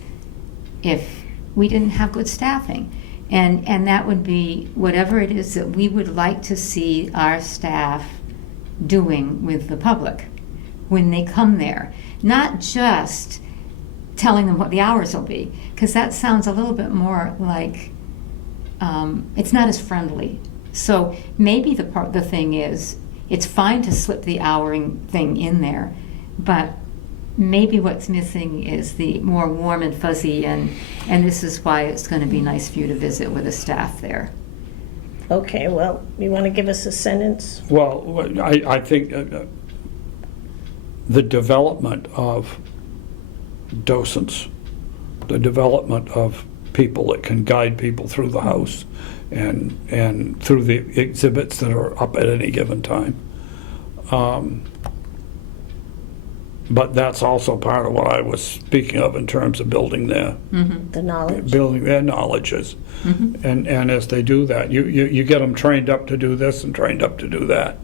we didn't have good staffing. And that would be whatever it is that we would like to see our staff doing with the public when they come there. Not just telling them what the hours will be, because that sounds a little bit more like it's not as friendly. So maybe the thing is, it's fine to slip the houring thing in there, but maybe what's missing is the more warm and fuzzy, and this is why it's going to be nice for you to visit with the staff there. Okay, well, you want to give us a sentence? Well, I think the development of docents, the development of people that can guide people through the house and through the exhibits that are up at any given time. But that's also part of what I was speaking of in terms of building their The knowledge? building their knowledges. And as they do that, you get them trained up to do this and trained up to do that.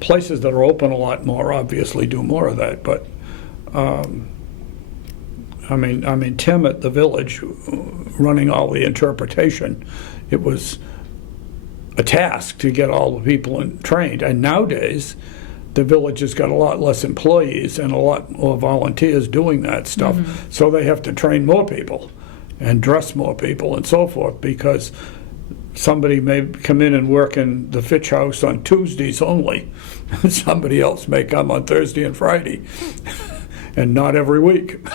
Places that are open a lot more obviously do more of that, but I mean, Tim at the Village, running all the interpretation, it was a task to get all the people trained. And nowadays, the Village has got a lot less employees and a lot more volunteers doing that stuff. So they have to train more people and dress more people and so forth, because somebody may come in and work in the Fitch House on Tuesdays only. Somebody else may come on Thursday and Friday, and not every week.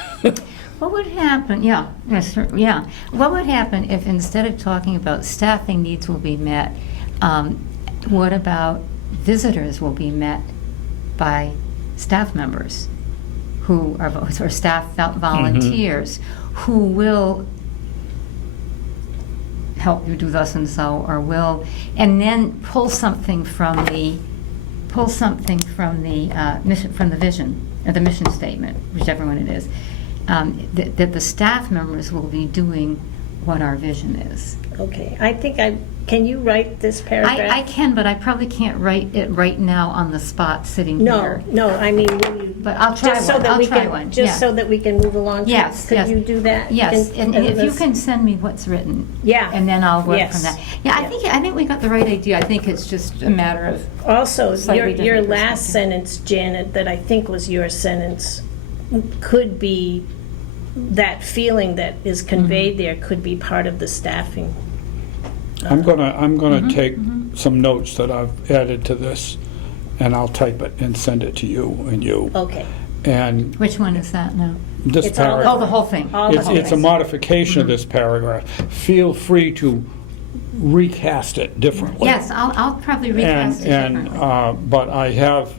What would happen, what would happen if instead of talking about staffing needs will be met, what about visitors will be met by staff members who are, or staff volunteers who will help you do thus and so, or will, and then pull something from the mission, from the vision, or the mission statement, whichever one it is, that the staff members will be doing what our vision is. Okay, I think can you write this paragraph? I can, but I probably can't write it right now on the spot sitting here. No, I mean, will you? But I'll try just so one, that I'll we try can- one, Just yeah. so that we can move along? Yes, yes. Could you do that? Yes, and if you this- can send me what's written. Yeah. And then I'll work Yes. from that. Yeah, I think we got the right idea. I think it's just a matter of, Also, Slightly your different last perspective. sentence, Janet, that I think was your sentence, could be, that feeling that is conveyed there could be part of the staffing. I'm gonna take some notes that I've added to this, and I'll type it and send it to you and you. Okay. And which one is that now? this It's all of paragraph, Oh, the whole thing. All the it's whole a thing. modification of this paragraph. Feel free to recast it differently. Yes, I'll probably recast it differently. But I have,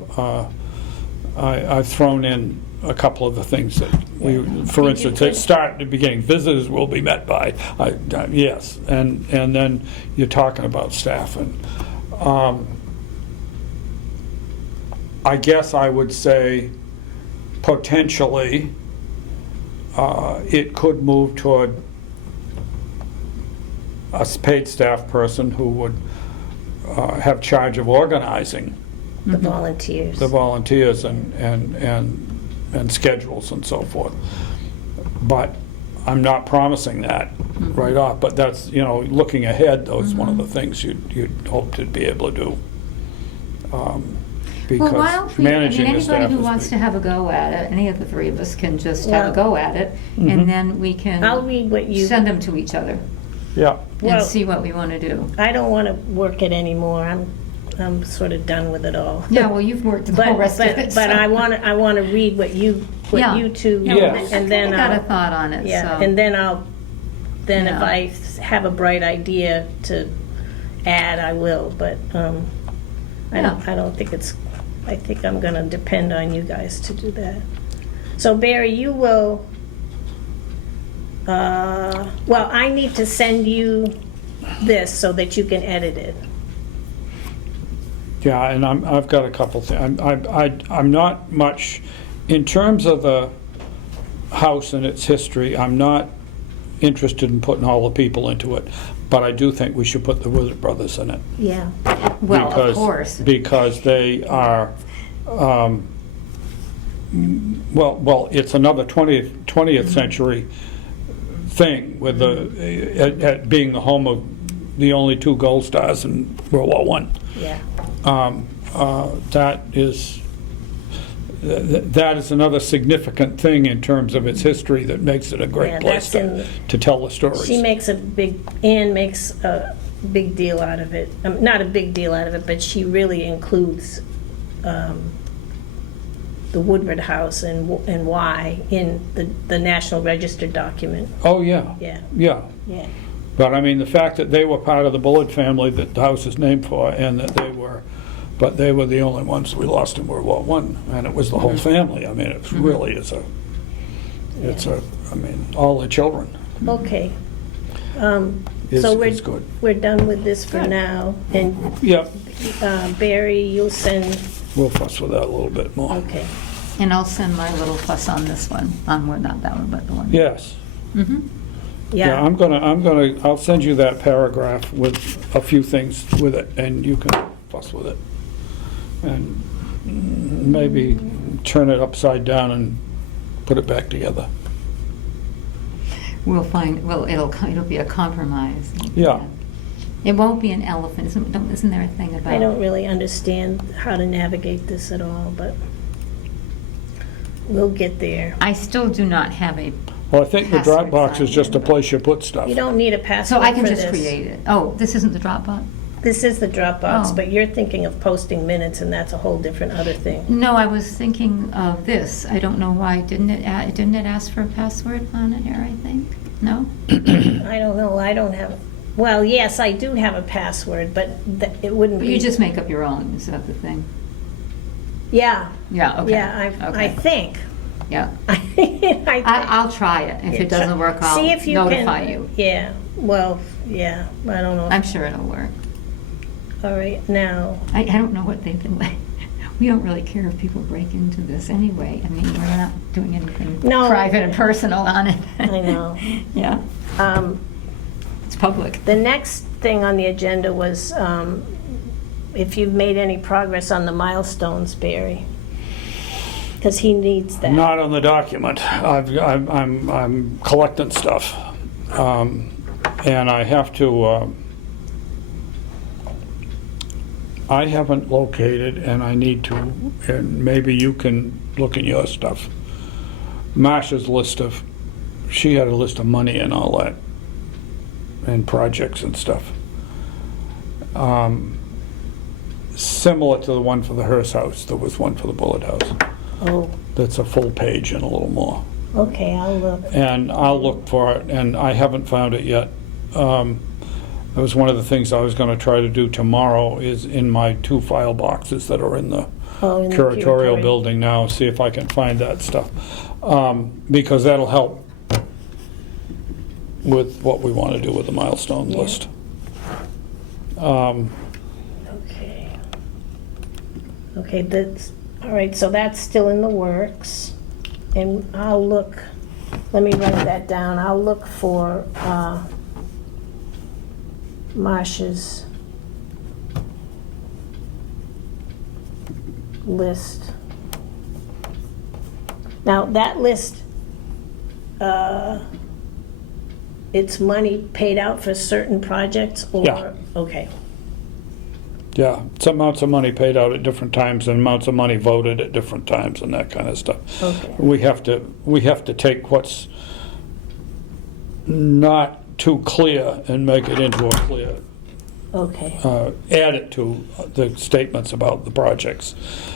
I've thrown in a couple of the things that for instance, at start at the beginning, visitors will be met by, yes, and then you're talking about staff, and I guess I would say potentially it could move toward a paid staff person who would have charge of organizing The volunteers. the volunteers and schedules and so forth. But I'm not promising that right off, but that's, looking ahead, though, is one of the things you'd hope to be able to do. Well, why because don't we, managing the anybody staff who is wants to big. have a go at it, any of the three of us can just have a Well- go at it, Mhm. and then we can I'll read what you, send them to each other Yeah, and Well- see what we want to do. I don't want to work it anymore. I'm sort of done with it all. Yeah, well, you've worked the whole rest of it. But so- I want to read what you Yeah. two, Yeah, Yes. well, and then I got a I'll, thought on it, yeah, so. and then if Yeah. I have a bright idea to add, I will, but, I don't think I think I'm gonna depend on you guys to do that. So Barry, you will, well, I need to send you this so that you can edit it. yeah, and I've got a couple things. I'm not much, in terms of the house and its history, I'm not interested in putting all the people into it, but I do think we should put the Willett brothers in it. Yeah. Well, of because- course. Because they are, well, it's another 20th century thing with at being the home of the only two gold stars in World War One. Yeah. That is another significant thing in terms of its history that makes it a Yeah, great place that's in- to tell the stories. Anne makes a big deal out of it. Not a big deal out of it, but she really includes the Woodward House and why in the National Register document. Oh, yeah, Yeah, yeah. yeah. But I mean, the fact that they were part of the Bullard family that the house is named for, and that but they were the only ones we lost in World War One, and it was the whole family. I mean, it really is I mean, all the children Okay. is So good. we're done with this for Good. now. And Yeah, Barry, you'll send, we'll fuss with that a little bit more. okay. And I'll send my little fuss on this one, not that one, but the one. Yes. Mhm. Yeah, I'll send you that paragraph with a few things with it, and you can fuss with it. And maybe turn it upside down and put it back together. We'll find, well, it'll be a compromise. Yeah. It won't be an elephant, isn't there a thing about? I don't really understand how to navigate this at all, but we'll get there. I still do not have a, Well, I think the Password Dropbox is signed just in, a place you put stuff. You don't need a password so I can for just this. create it. Oh, this isn't the Dropbox? This is the Dropbox, Oh. but you're thinking of posting minutes, and that's a whole different other thing. No, I was thinking of this. I don't know why. Didn't it ask for a password on it here, I think? No? I don't know, I don't have, well, yes, I do have a password, but it wouldn't But be. you just make up your own, is that the thing? Yeah, Yeah, okay. yeah, I Okay. think. Yeah. I I'll try it. If it doesn't work, I'll See if you notify can- you. Yeah, well, yeah, I don't know. I'm sure it'll work. All right, now, I don't know what they've been like. We don't really care if people break into this anyway. I mean, we're not doing anything No. private and personal on it. I know. Yeah, it's public. The next thing on the agenda was if you've made any progress on the milestones, Barry. Because he needs that. Not on the document. I'm collecting stuff. And I have to, I haven't located, and I need to, and maybe you can look in your stuff. Marcia's list of, she had a list of money and all that, and projects and stuff. Similar to the one for the Hearst House, there was one for the Bullitt House. Oh, That's a full page and a little more. okay, I'll look. And I'll look for it, and I haven't found it yet. That was one of the things I was gonna try to do tomorrow, is in my 2 file boxes that are in the Oh, in the curatorial curatorial. building now, see if I can find that stuff. Because that'll help with what we wanna do with the milestone Yeah. list. Okay. Okay, that's, all right, so that's still in the works. And I'll look, let me write that down. I'll look for Marcia's list. Now, that list, it's money paid out for certain projects, or? Yeah. Okay. Yeah, some amounts of money paid out at different times and amounts of money voted at different times and that kind of stuff. Okay. We have to take what's not too clear and make it into a clear, Okay. add it to the statements about the projects.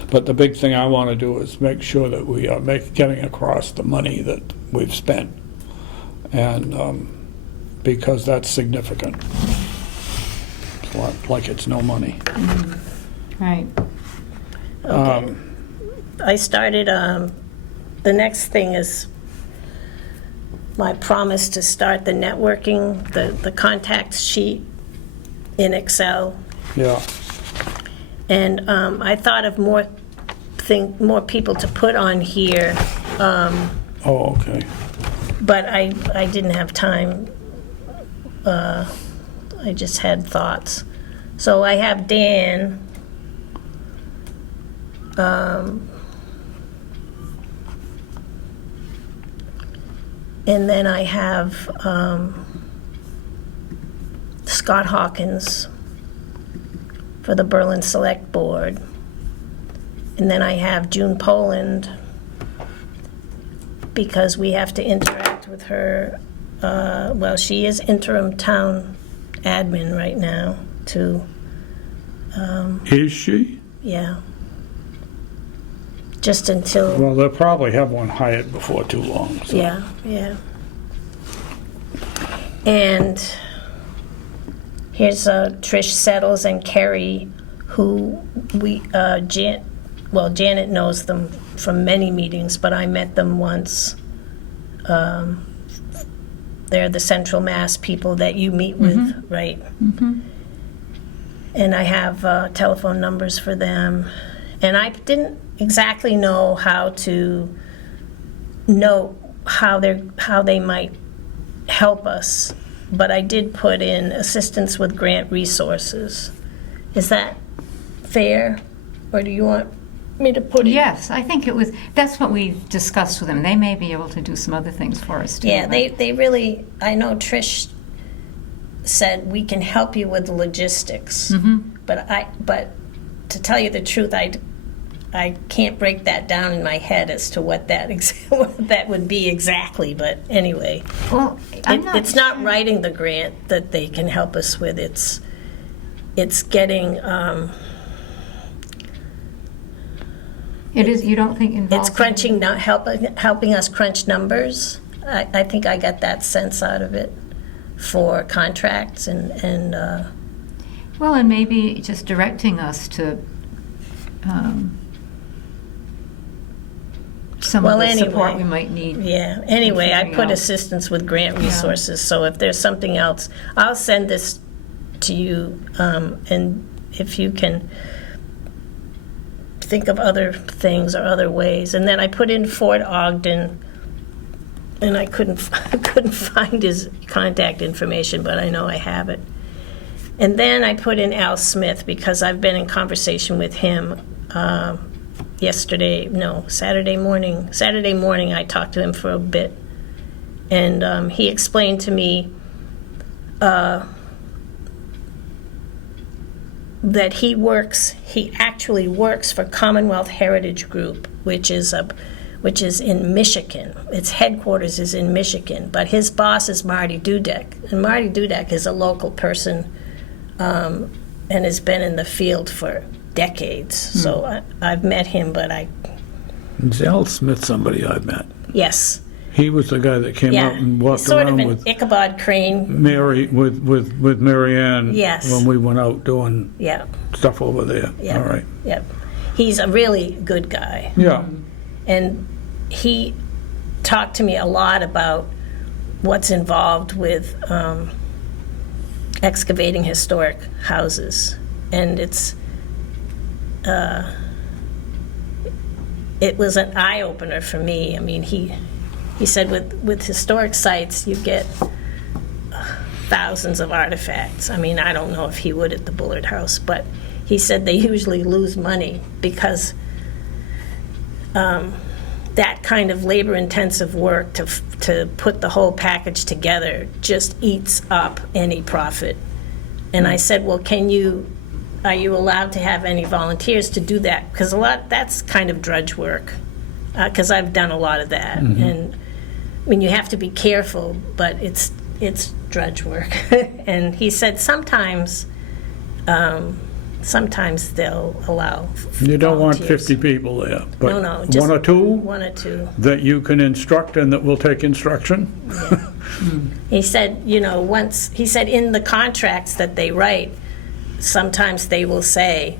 But the big thing I want to do is make sure that we are getting across the money that we've spent. And because that's significant. It's like it's no money. Right. I started, the next thing is my promise to start the networking, the contacts sheet in Excel. Yeah, And I thought of more people to put on here, oh, okay. but I didn't have time. I just had thoughts. So I have Dan. And then I have Scott Hawkins for the Berlin Select Board. And then I have June Poland because we have to interact with her. Well, she is interim town admin right now, too. Is she? Yeah. Just until, Well, they'll probably have one hired before too long, so. yeah, yeah. And here's Trish Settles and Kerry, who Janet knows them from many meetings, but I met them once. They're the Central Mass people that you meet with, right? Mm-hmm. And I have telephone numbers for them. And I didn't exactly know how they might help us, but I did put in assistance with grant resources. Is that fair, or do you want me to put it? Yes, I think that's what we discussed with them. They may be able to do some other things for us, too. Yeah, right? they really, I know Trish said we can help you with logistics, but to tell you the truth, I can't break that down in my head as to what that would be exactly, but anyway. Well, It's not writing the grant that they can help us with, it's getting, It is, you don't think involved? it's crunching, not helping us crunch numbers. I think I got that sense out of it for contracts and Well, and maybe just directing us to some Well, of the support anyway. we might need. yeah. Anyway, I figuring put out. assistance with grant resources, so if there's something else, I'll send this to you, and if you can think of other things or other ways. And then I put in Fort Ogden, and I couldn't find his contact information, but I know I have it. And then I put in Al Smith because I've been in conversation with him Saturday morning. Saturday morning I talked to him for a bit, and he explained to me that he actually works for Commonwealth Heritage Group, which is in Michigan. Its headquarters is in Michigan, but his boss is Marty Dudek, and Marty Dudek is a local person and has been in the field for decades. So I've met him, but Is Al Smith somebody I've met? yes. He was the guy that came out and walked sort of around an with Ichabod Crane. Mary, with Mary Ann. Yes. When we went out doing Yeah, stuff over there. yeah. All right. Yep. He's a really good guy. Yeah. And he talked to me a lot about what's involved with excavating historic houses. And it was an eye-opener for me. I mean, he said with historic sites, you get thousands of artifacts. I mean, I don't know if he would at the Bullard House, but he said they usually lose money because that kind of labor-intensive work to put the whole package together just eats up any profit. And I said, well, can you are you allowed to have any volunteers to do that? Because that's kind of drudge work, because I've done a lot of that. And, I mean, you have to be careful, but it's drudge work. And he said sometimes they'll allow You don't want volunteers. 50 people there, but No, just one or two One or two. that you can instruct and that will take instruction? He said, he said in the contracts that they write, sometimes they will say,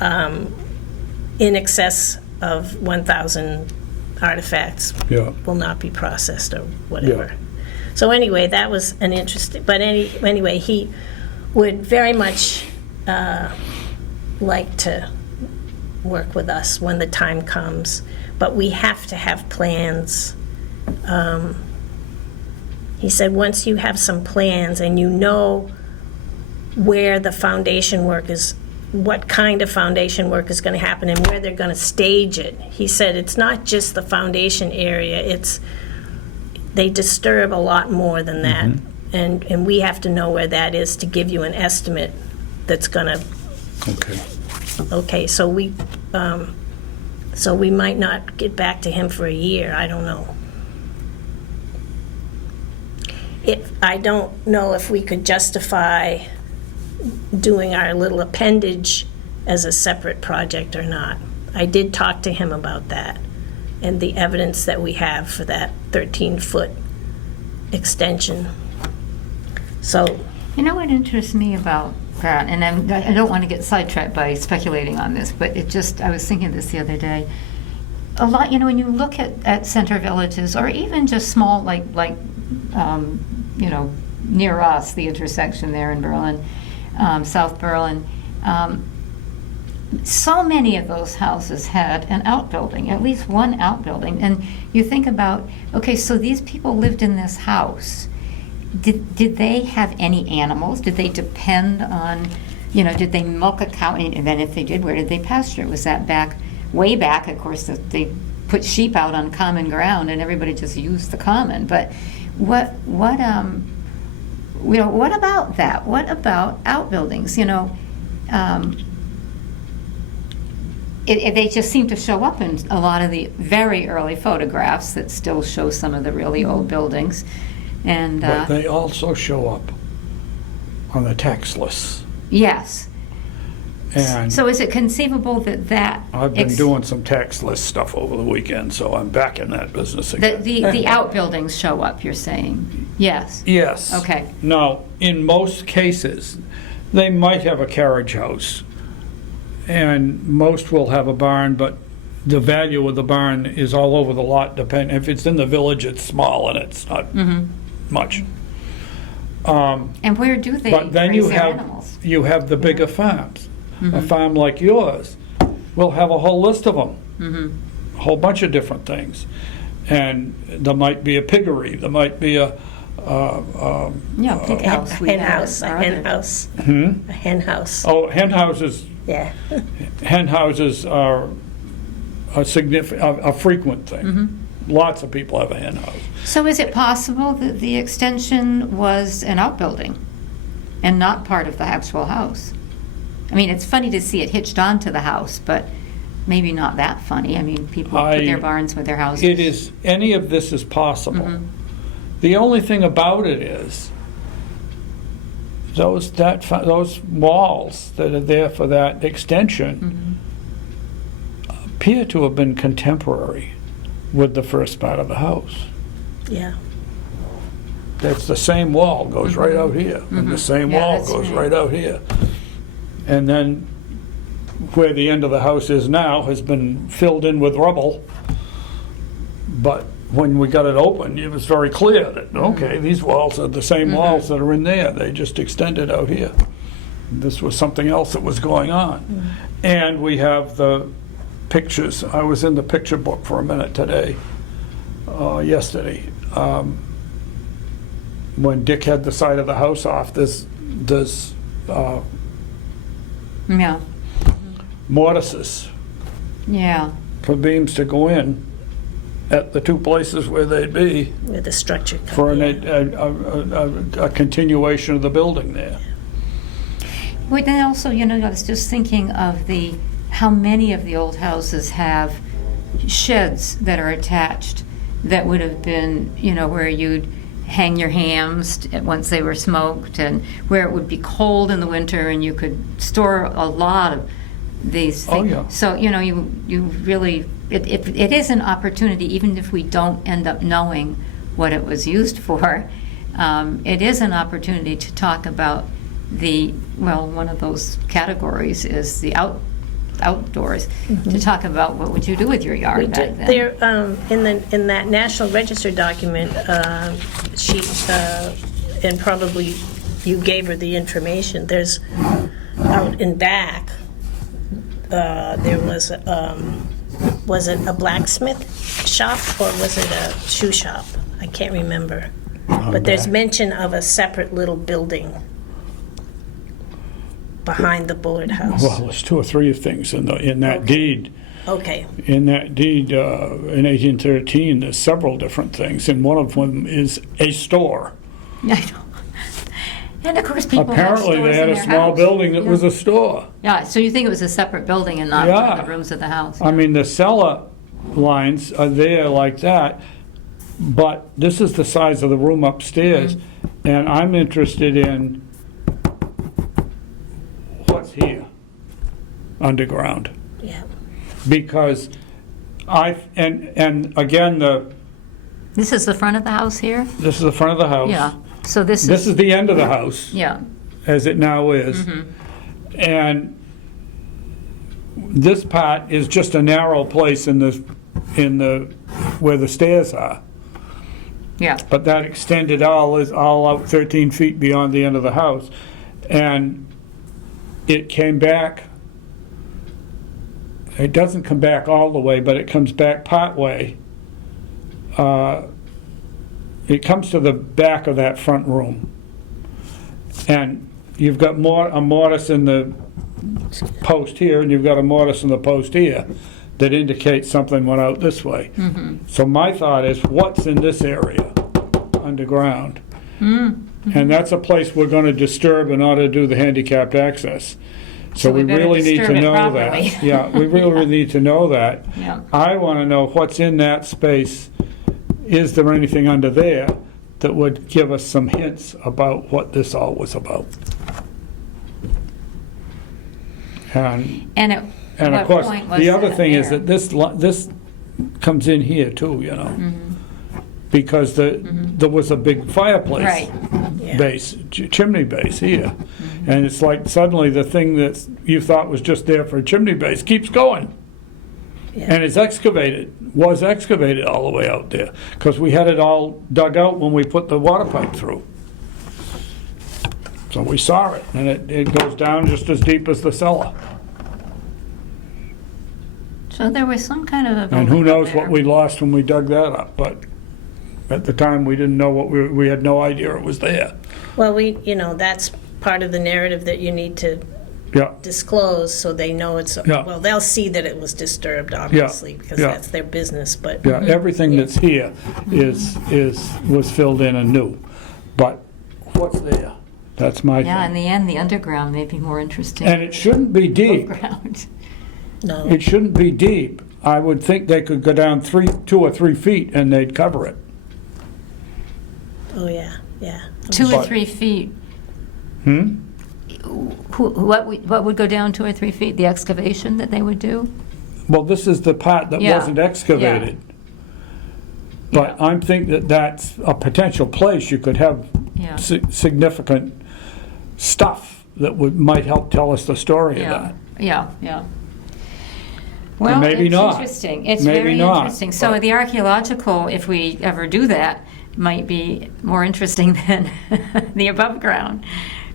in excess of 1,000 artifacts Yeah. will not be processed or whatever. Yeah. So anyway, that was an interesting, but anyway, he would very much like to work with us when the time comes, but we have to have plans. He said, once you have some plans and you know where the foundation work is, what kind of foundation work is going to happen and where they're going to stage it. He said it's not just the foundation area, they disturb a lot more than that. And we have to know where that is to give you an estimate that's going to, Okay. so we might not get back to him for a year, I don't know. I don't know if we could justify doing our little appendage as a separate project or not. I did talk to him about that and the evidence that we have for that 13-foot extension. So, You know what interests me about that, and I don't want to get sidetracked by speculating on this, but I was thinking this the other day. A lot, when you look at center villages, or even just small, like near us, the intersection there in Berlin, South Berlin, so many of those houses had an outbuilding, at least one outbuilding. And you think about, okay, so these people lived in this house. Did they have any animals? Did they depend on, did they milk a cow? And then if they did, where did they pasture? Was that way back, of course, that they put sheep out on common ground and everybody just used the common. But what about that? What about outbuildings? They just seem to show up in a lot of the very early photographs that still show some of the really old buildings. And But they also show up on the tax lists. yes. And So is it conceivable that I've been doing some tax list stuff over the weekend, so I'm back in that business again. the outbuildings show up, you're saying? Yes. Yes. Okay. Now, in most cases, they might have a carriage house, and most will have a barn, but the value of the barn is all over the lot. If it's in the village, it's small and it's not much. And where do they But then raise their animals? you have the bigger farms. A farm like yours will have a whole list of them, a whole bunch of different things. And there might be a piggery, there might be a Pig house. we hen have, house, or a other- hen house, a hen house, Oh, hen houses. yeah. Hen houses are a frequent thing. Lots of people have a hen house. So is it possible that the extension was an outbuilding and not part of the actual house? I mean, it's funny to see it hitched onto the house, but maybe not that funny. I mean, people put their barns with their houses. Any of this is possible. The only thing about it is those walls that are there for that extension appear to have been contemporary with the first part of the house. Yeah. That's the same wall goes right out here, and the same Yeah, wall that's goes right. right out here. And then where the end of the house is now has been filled in with rubble. But when we got it open, it was very clear that, okay, these walls are the same walls that are in there. They just extended out here. This was something else that was going on. And we have the pictures. I was in the picture book for a minute yesterday. When Dick had the side of the house off, there's Yeah. mortises Yeah. for beams to go in at the two places where they'd be Where the structure for comes. a continuation of the building there. But then also, I was just thinking of how many of the old houses have sheds that are attached that would have been, where you'd hang your hams once they were smoked, and where it would be cold in the winter and you could store a lot of these Oh, things. yeah. So, you really, it is an opportunity, even if we don't end up knowing what it was used for, it is an opportunity to talk about one of those categories is the outdoors, to talk about what would you do with your We yard back did, then. there, in that National Register document, she, and probably you gave her the information, there's, out in back, there was it a blacksmith shop or was it a shoe shop? I can't remember. But there's back. mention of a separate little building behind the Bullard House. Well, there's 2 or 3 things in that Okay. deed. Okay, In that deed, in 1813, there's several different things, and one of them is a store. I know. And of course, people have Apparently, stores they had in a their small house. building that Yeah. was a store. Yeah, so you think it was a separate building and not one Yeah. of the rooms of the house? I mean, the cellar lines are there like that, but this is the size of the room upstairs, and I'm interested in what's here, underground. yeah. Because and again, This is the front of the house here? this is the front of the house. Yeah. So this This is, is the end of the house, yeah. as it now is. And this part is just a narrow place in the where the stairs are. Yeah. But that extended all out 13 feet beyond the end of the house. And it came back, it doesn't come back all the way, but it comes back part way. It comes to the back of that front room. And you've got a mortise in the post here, and you've got a mortise in the post here that indicates something went out this way. So my thought is, what's in this area underground? And that's a place we're going to disturb in order to do the handicapped access. So we we better really need to disturb it know properly. that. Yeah, we really need to know that. Yeah. I want to know what's in that space. Is there anything under there that would give us some hints about what this all was about? And And at and what of course, point was the other that thing is there? that this comes in here too, because there was a big fireplace Right. Yeah. base, chimney base here. And it's like suddenly the thing that you thought was just there for a chimney base keeps going. Yeah. And it's was excavated all the way out there, because we had it all dug out when we put the water pipe through. So we saw it, and it goes down just as deep as the cellar. So there was some kind of a And building who up knows there. what we lost when we dug that up, but at the time, we didn't know we had no idea it was there. Well, that's part of the narrative that you need to Yeah, disclose, so they know it's, Yeah. well, they'll see that it was disturbed, obviously, because yeah. that's their business, but. yeah, everything that's here was filled in anew. But what's there? That's my Yeah, in thing. the end, the underground may be more interesting. And it shouldn't be deep. Overground. No, It shouldn't be deep. I would think they could go down 2 or 3 feet and they'd cover it. oh, yeah, yeah. 2 or But- 3 feet. Hmm? What would go down 2 or 3 feet? The excavation that they would do? Well, this is the part that Yeah, wasn't excavated. But I'm thinking that's a potential place you could have Yeah. significant stuff that might help tell us the story of Yeah, that. yeah. Well, maybe it's not. interesting. It's Maybe very not, interesting. So but- the archaeological, if we ever do that, might be more interesting than the above ground,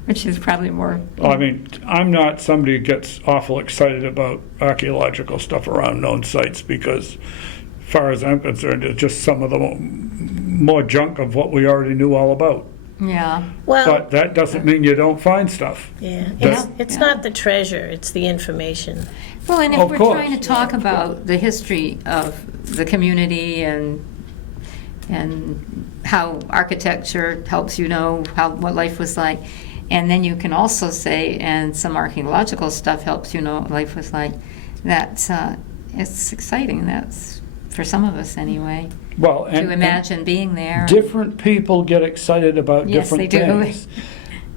which is probably more. I mean, I'm not somebody who gets awful excited about archaeological stuff around known sites because, as far as I'm concerned, it's just some of the more junk of what we already knew all about. Yeah. Well, But that doesn't mean you don't find stuff. yeah, That's- it's not the treasure, it's the information. Well, and if Of we're course. trying to talk about the history of the community and how architecture helps you know what life was like, And then you can also say, and some archaeological stuff helps you know what life was like. That's it's exciting. That's for some of us anyway. Well, To imagine being there. different people get excited about Yes, different they do. things.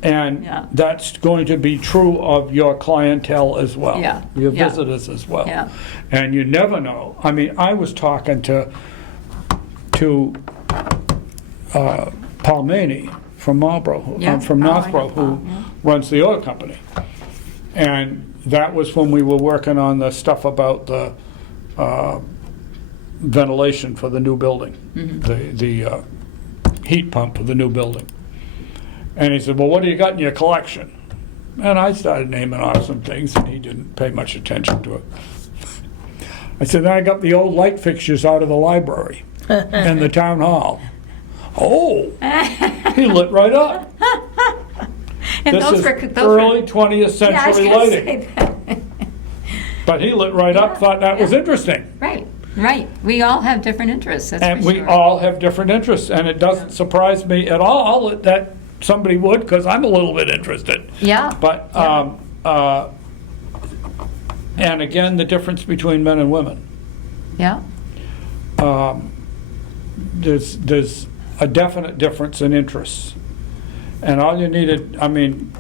And Yeah. that's going to be true of your clientele as well. Yeah, Your yeah. visitors as well. Yeah. And you never know. I mean, I was talking to Paul Maney from Marlboro, Yeah. from Oh, I know Northborough, who Paul, yeah. runs the oil company. And that was when we were working on the stuff about the ventilation for the new building, the heat pump for the new building. And he said, well, what do you got in your collection? And I started naming off some things, and he didn't pay much attention to it. I said, I got the old light fixtures out of the library and the town hall. Oh, he lit right up. And This those is were, early 20th yeah, I was century gonna lighting. say that. But he lit right up, thought that was interesting. Right, right. We all have different interests, that's And for we sure. all have different interests, and it doesn't surprise me at all that somebody would, because I'm a little bit interested. Yeah. But, and again, the difference between men and women. Yeah, There's a definite difference in interests. And all you needed, I mean,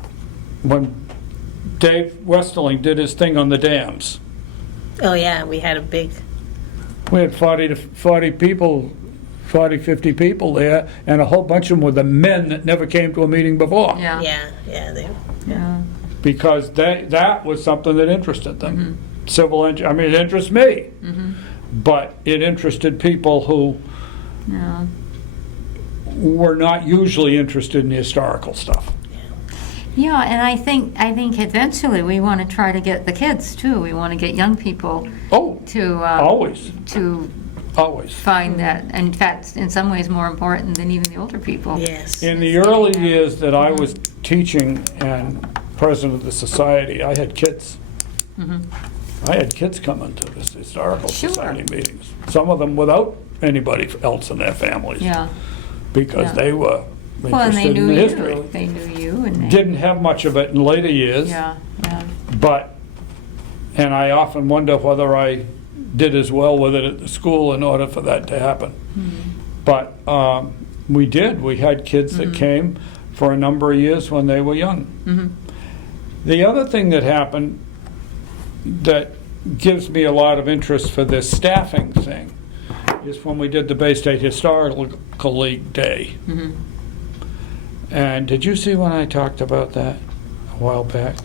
when Dave Westerling did his thing on the dams, Oh, yeah, we had a big, we had 40 people, 50 people there, and a whole bunch of them were the men that never came to a meeting before. yeah, yeah. Because that was something that interested them. Civil engineering, I mean, it interests me. But it interested people who yeah. were not usually interested in the historical stuff. Yeah, and I think eventually we want to try to get the kids too. We want to get young people Oh, to always, to find that. In fact, in some ways, more important than even the older people. Yes. In the early years that I was teaching and president of the society, I had kids. I had kids coming to this historical Sure. society meetings. Some of them without anybody else in their families. Yeah. Because Yeah. they were Well, and they interested in knew the you. history. They knew you, and they, Didn't have much of it in later years. yeah, yeah. But, and I often wonder whether I did as well with it at the school in order for that to happen. But we did. We had kids that came for a number of years when they were young. The other thing that happened that gives me a lot of interest for this staffing thing is when we did the Bay State Historical League Day. And did you see when I talked about that a while back?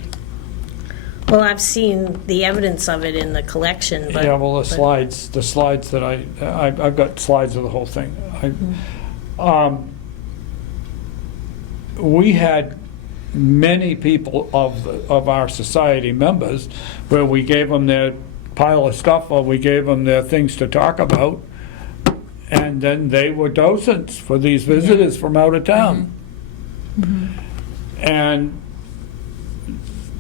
Well, I've seen the evidence of it in the collection, but. Yeah, well, but- the slides that I've got slides of the whole thing. We had many people of our society members where we gave them their pile of stuff or we gave them their things to talk about, and then they were docents for these visitors from out of town. And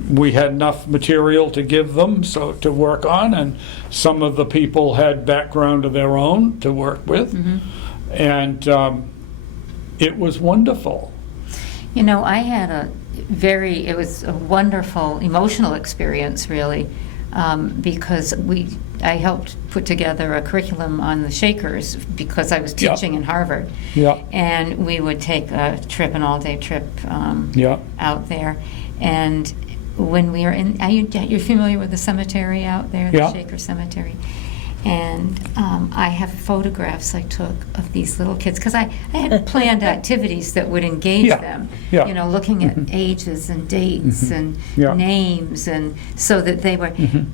we had enough material to give them so to work on, and some of the people had background of their own to work with, and it was wonderful. You know, I had it was a wonderful emotional experience, really, because I helped put together a curriculum on the Shakers because I was Yeah. teaching in Harvard. Yeah, And we would take a trip, an all-day trip yeah, out there. And when we were you're familiar with the cemetery out there, the Yeah. Shaker Cemetery? And I have photographs I took of these little kids, because I had planned activities that would engage Yeah. them. Yeah. You know, looking at ages and dates and Yeah. names, and so that they were.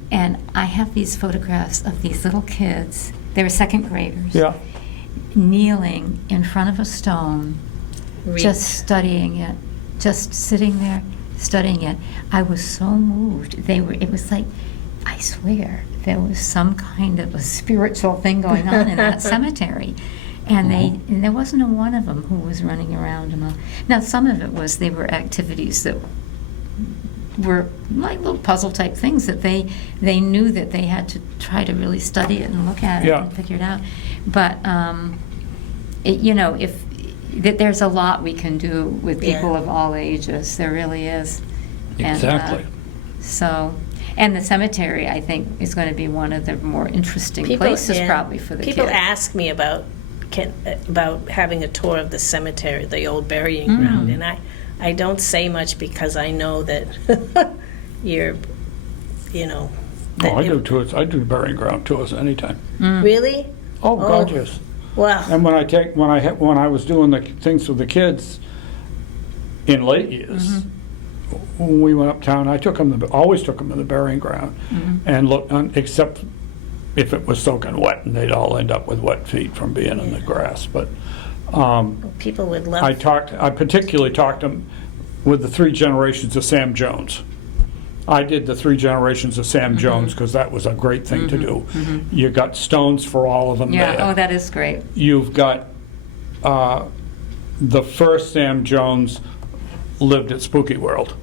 And I have these photographs of these little kids. They were second graders. yeah. Kneeling in front of a stone, Read. just studying it, just sitting there studying it. I was so moved. It was like, I swear, there was some kind of a spiritual thing going on in that cemetery. And and there wasn't a one of them who was running around. Now, some of it was, they were activities that were like little puzzle type things that they knew that they had to try to really study it and look at it Yeah. and figure it out. But, you know, if there's a lot we can do with people Yeah. of all ages. There really is. And, Exactly. So, and the cemetery, I think, is going to be one of the more interesting places yeah. probably for the People kids. ask me about having a tour of the cemetery, the old burying Mm. ground, and I don't say much because I know that you're, you know. that Oh, I do it- tours, I do burying ground tours anytime. Really? Oh, God, Oh. yes. Well, And when I was doing the things with the kids in late years, when we went uptown, I always took them to the burying ground and looked, except if it was soaking wet, and they'd all end up with wet feet from being in the grass. But people would love. I particularly talked with the 3 generations of Sam Jones. I did the 3 generations of Sam Jones because that was a great thing to do. You got stones for all of them Yeah, there. oh, that is great. You've got the first Sam Jones lived at Spooky World.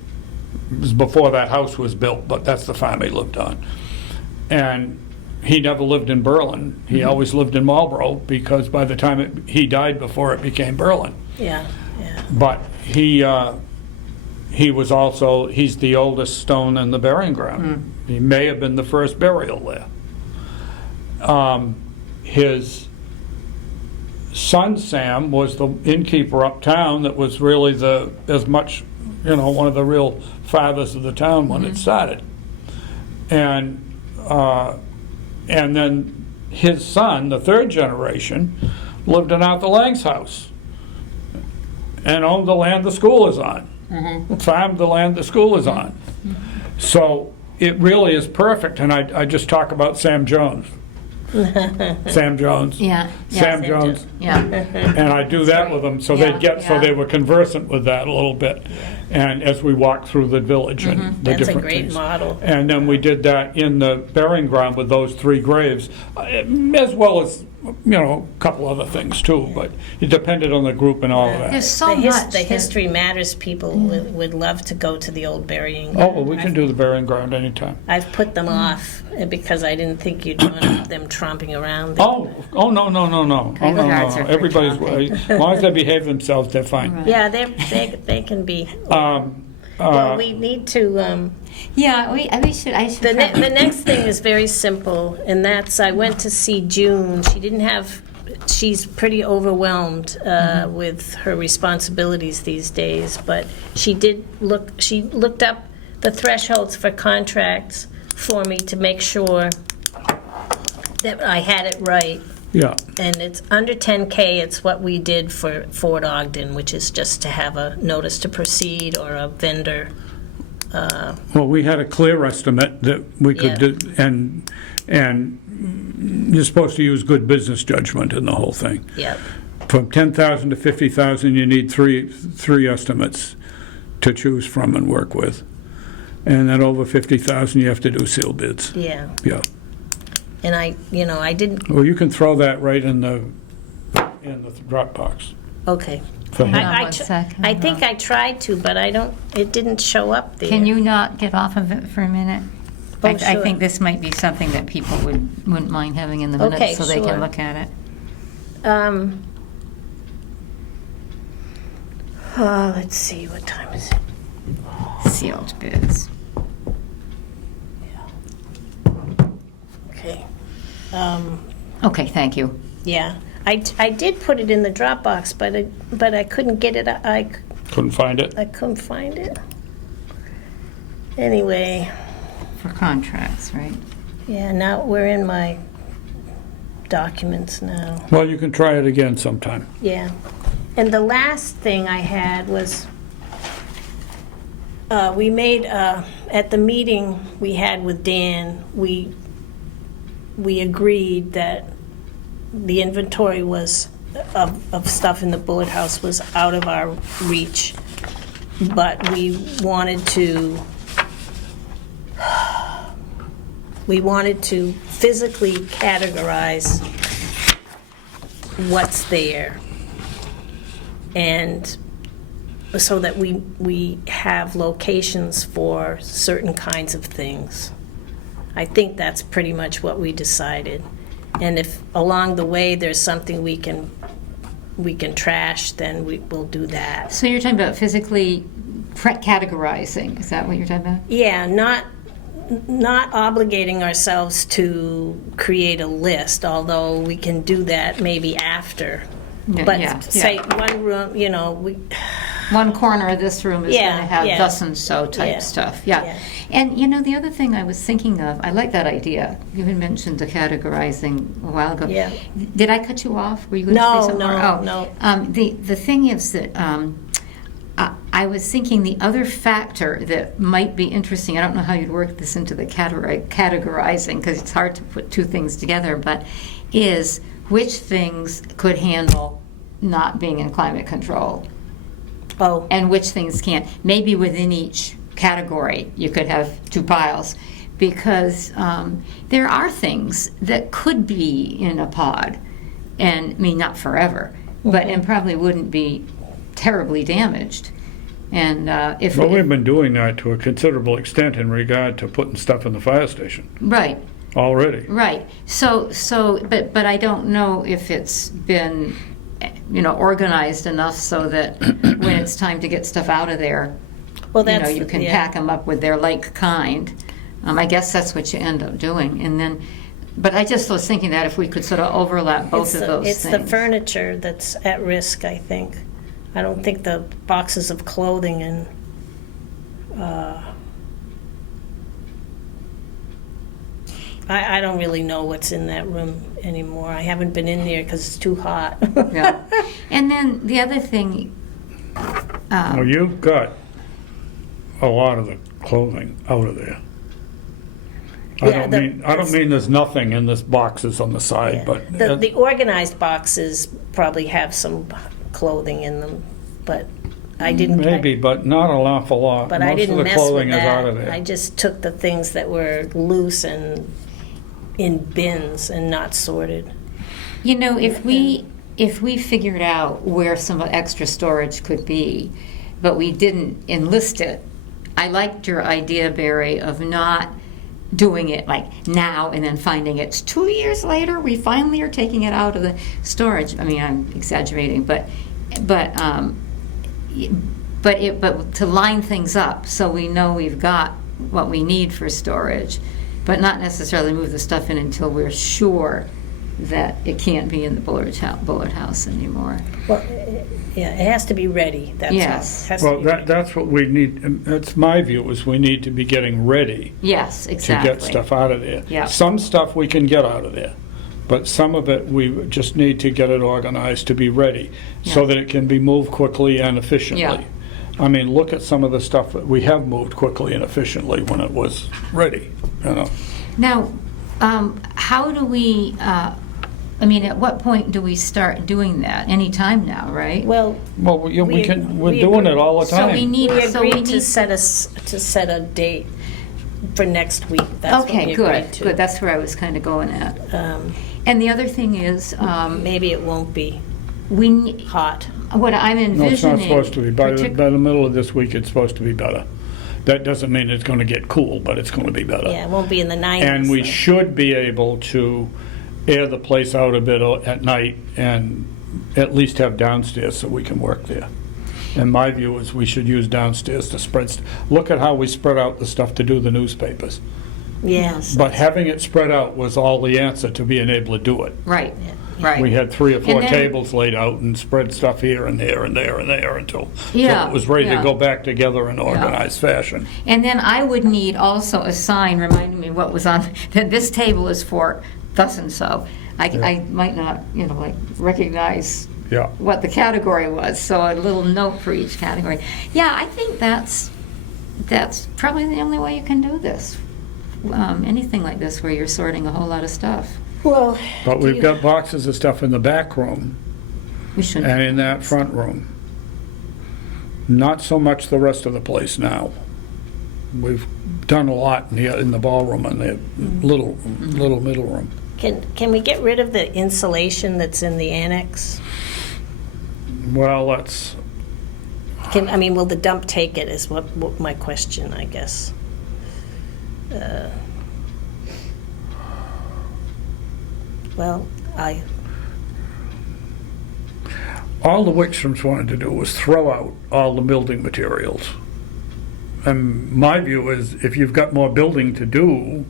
It was before that house was built, but that's the farm he lived on. And he never lived in Berlin. He always lived in Marlborough because by the time he died before it became Berlin. Yeah, yeah. But he was also, he's the oldest stone in the burying ground. He may have been the first burial there. His son Sam was the innkeeper uptown that was really one of the real fathers of the town when it started. And then his son, the 3rd generation, lived in Arthur Lang's house and owned the land the school is on. Farmed the land the school is on. So it really is perfect, and I just talk about Sam Jones. Sam Jones. Yeah. Sam Sam Jones. Yeah. And I do that with them, so Yeah, so they were conversant with that a little bit. And as we walked through the village and the That's a different great things. model. And then we did that in the burying ground with those 3 graves, as well as, a couple other things too, but it depended on the group and all of that. There's so The much. the History Matters people would love to go to the old burying. Oh, well, we can do the burying ground anytime. I've put them off because I didn't think you'd want them tromping around there. Oh, no. Graveyards are for Everybody's, tromping. as long as they behave themselves, they're fine. Yeah, they can be. Well, we need to. Yeah, I should. The next thing is very simple, and that's I went to see June. She's pretty overwhelmed with her responsibilities these days, but she looked up the thresholds for contracts for me to make sure that I had it right. Yeah. And it's under 10K, it's what we did for Fort Ogden, which is just to have a notice to proceed or a vendor. Well, we had a clear estimate that we could Yeah. do, and you're supposed to use good business judgment in the whole thing. Yep. From 10,000 to 50,000, you need three estimates to choose from and work with. And then over 50,000, you have to do sealed bids. Yeah. Yeah. And I didn't, Well, you can throw that right in the Dropbox. okay. For him. Hang on one sec. I think I tried to, but it didn't show up there. Can you not get off of it for a minute? Oh, I sure. think this might be something that people wouldn't mind having in the Okay, minutes so they sure. can look at it. Let's see, what time is it? Sealed bids. Okay. Okay, thank you. Yeah. I did put it in the Dropbox, but I couldn't get it. I Couldn't find it? couldn't find it. Anyway, For contracts, right? yeah, now we're in my documents now. Well, you can try it again sometime. Yeah. And the last thing I had was, we made, at the meeting we had with Dan, we agreed that the inventory of stuff in the Bullet House was out of our reach, but we wanted to physically categorize what's there, and so that we have locations for certain kinds of things. I think that's pretty much what we decided. And if along the way there's something we can we can trash, then we'll do that. So you're talking about physically categorizing, is that what you're talking about? Yeah, not obligating ourselves to create a list, although we can do that maybe after. Yeah, But yeah, say yeah. one room, One corner of this room is Yeah, going to have yeah. thus and so type Yeah, stuff. Yeah. yeah. And the other thing I was thinking of, I like that idea. You had mentioned the categorizing a while ago. Yeah. Did I cut you off? Were you going to No, say something? no, more? no. The thing is that I was thinking the other factor that might be interesting, I don't know how you'd work this into the categorizing, because it's hard to put two things together, but is which things could handle not being in climate control Oh, and which things can't. Maybe within each category you could have two piles, because there are things that could be in a pod, and I mean not forever, but and probably wouldn't be terribly damaged. And if Well, we've been doing that to a considerable extent in regard to putting stuff in the fire station right, already. right. So, but I don't know if it's been, organized enough so that when it's time to get stuff out of there, well, that's you can yeah. pack them up with their like kind. I guess that's what you end up doing. And then, but I just was thinking that if we could sort of overlap both of those It's things. the furniture that's at risk, I think. I don't think the boxes of clothing and I don't really know what's in that room anymore. I haven't been in there because it's too hot. Yeah. And then the other thing, Well, you've got a lot of the clothing out of there. Yeah, I don't mean there's nothing in this boxes on the side, but The organized boxes probably have some clothing in them, but I didn't. maybe, but not an awful lot. But I Most didn't of the mess clothing with is out of that. there. I just took the things that were loose and in bins and not sorted. if we figured out where some extra storage could be, but we didn't enlist it, I liked your idea, Barry, of not doing it like now and then finding it's 2 years later we finally are taking it out of the storage. I mean, I'm exaggerating, but to line things up so we know we've got what we need for storage, but not necessarily move the stuff in until we're sure that it can't be in the Bullard House anymore. Well, yeah, it has to be ready, that's all. Yes. It has to Well, be ready. that's what we need, that's my view, is we need to be getting ready Yes, to exactly. get stuff out of there. Yeah. Some stuff we can get out of there, but some of it, we just need to get it organized to be ready, so Yeah. that it can be moved quickly and efficiently. Yeah. I mean, look at some of the stuff that we have moved quickly and efficiently when it was ready, Now, how do we, at what point do we start doing that? Any time now, right? Well, Well, we're We doing agree. it all the So time. we need, we so we agreed to need, set a date for next week. That's what okay, we good, agreed to. good, that's where I was kind of going at. And the other thing is, Maybe it won't be we, hot. what I'm No, envisioning. it's not supposed to be. By partic- the middle of this week, it's supposed to be better. That doesn't mean it's going to get cool, but it's going to be better. Yeah, it won't be in the 90s. And we so. should be able to air the place out a bit at night and at least have downstairs so we can work there. And my view is we should use downstairs to spread, look at how we spread out the stuff to do the newspapers. Yes. But having it spread out was all the answer to being able to do it. Right, We right. had 3 or 4 And then- tables laid out and spread stuff here and there and there and there until Yeah, it was ready to yeah. go back together in organized fashion. And then I would need also a sign reminding me what was on, that this table is for thus and so. I might not, recognize Yeah. what the category was, so a little note for each category. Yeah, I think that's probably the only way you can do this. Anything like this where you're sorting a whole lot of stuff. Well, But do we've you- got boxes of stuff in the back room We shouldn't. and in that front room. Not so much the rest of the place now. We've done a lot in the ballroom and the little middle room. Can we get rid of the insulation that's in the annex? Well, that's, Will the dump take it is what my question, I guess. Well, all the Wickstroms wanted to do was throw out all the building materials. And my view is, if you've got more building to do,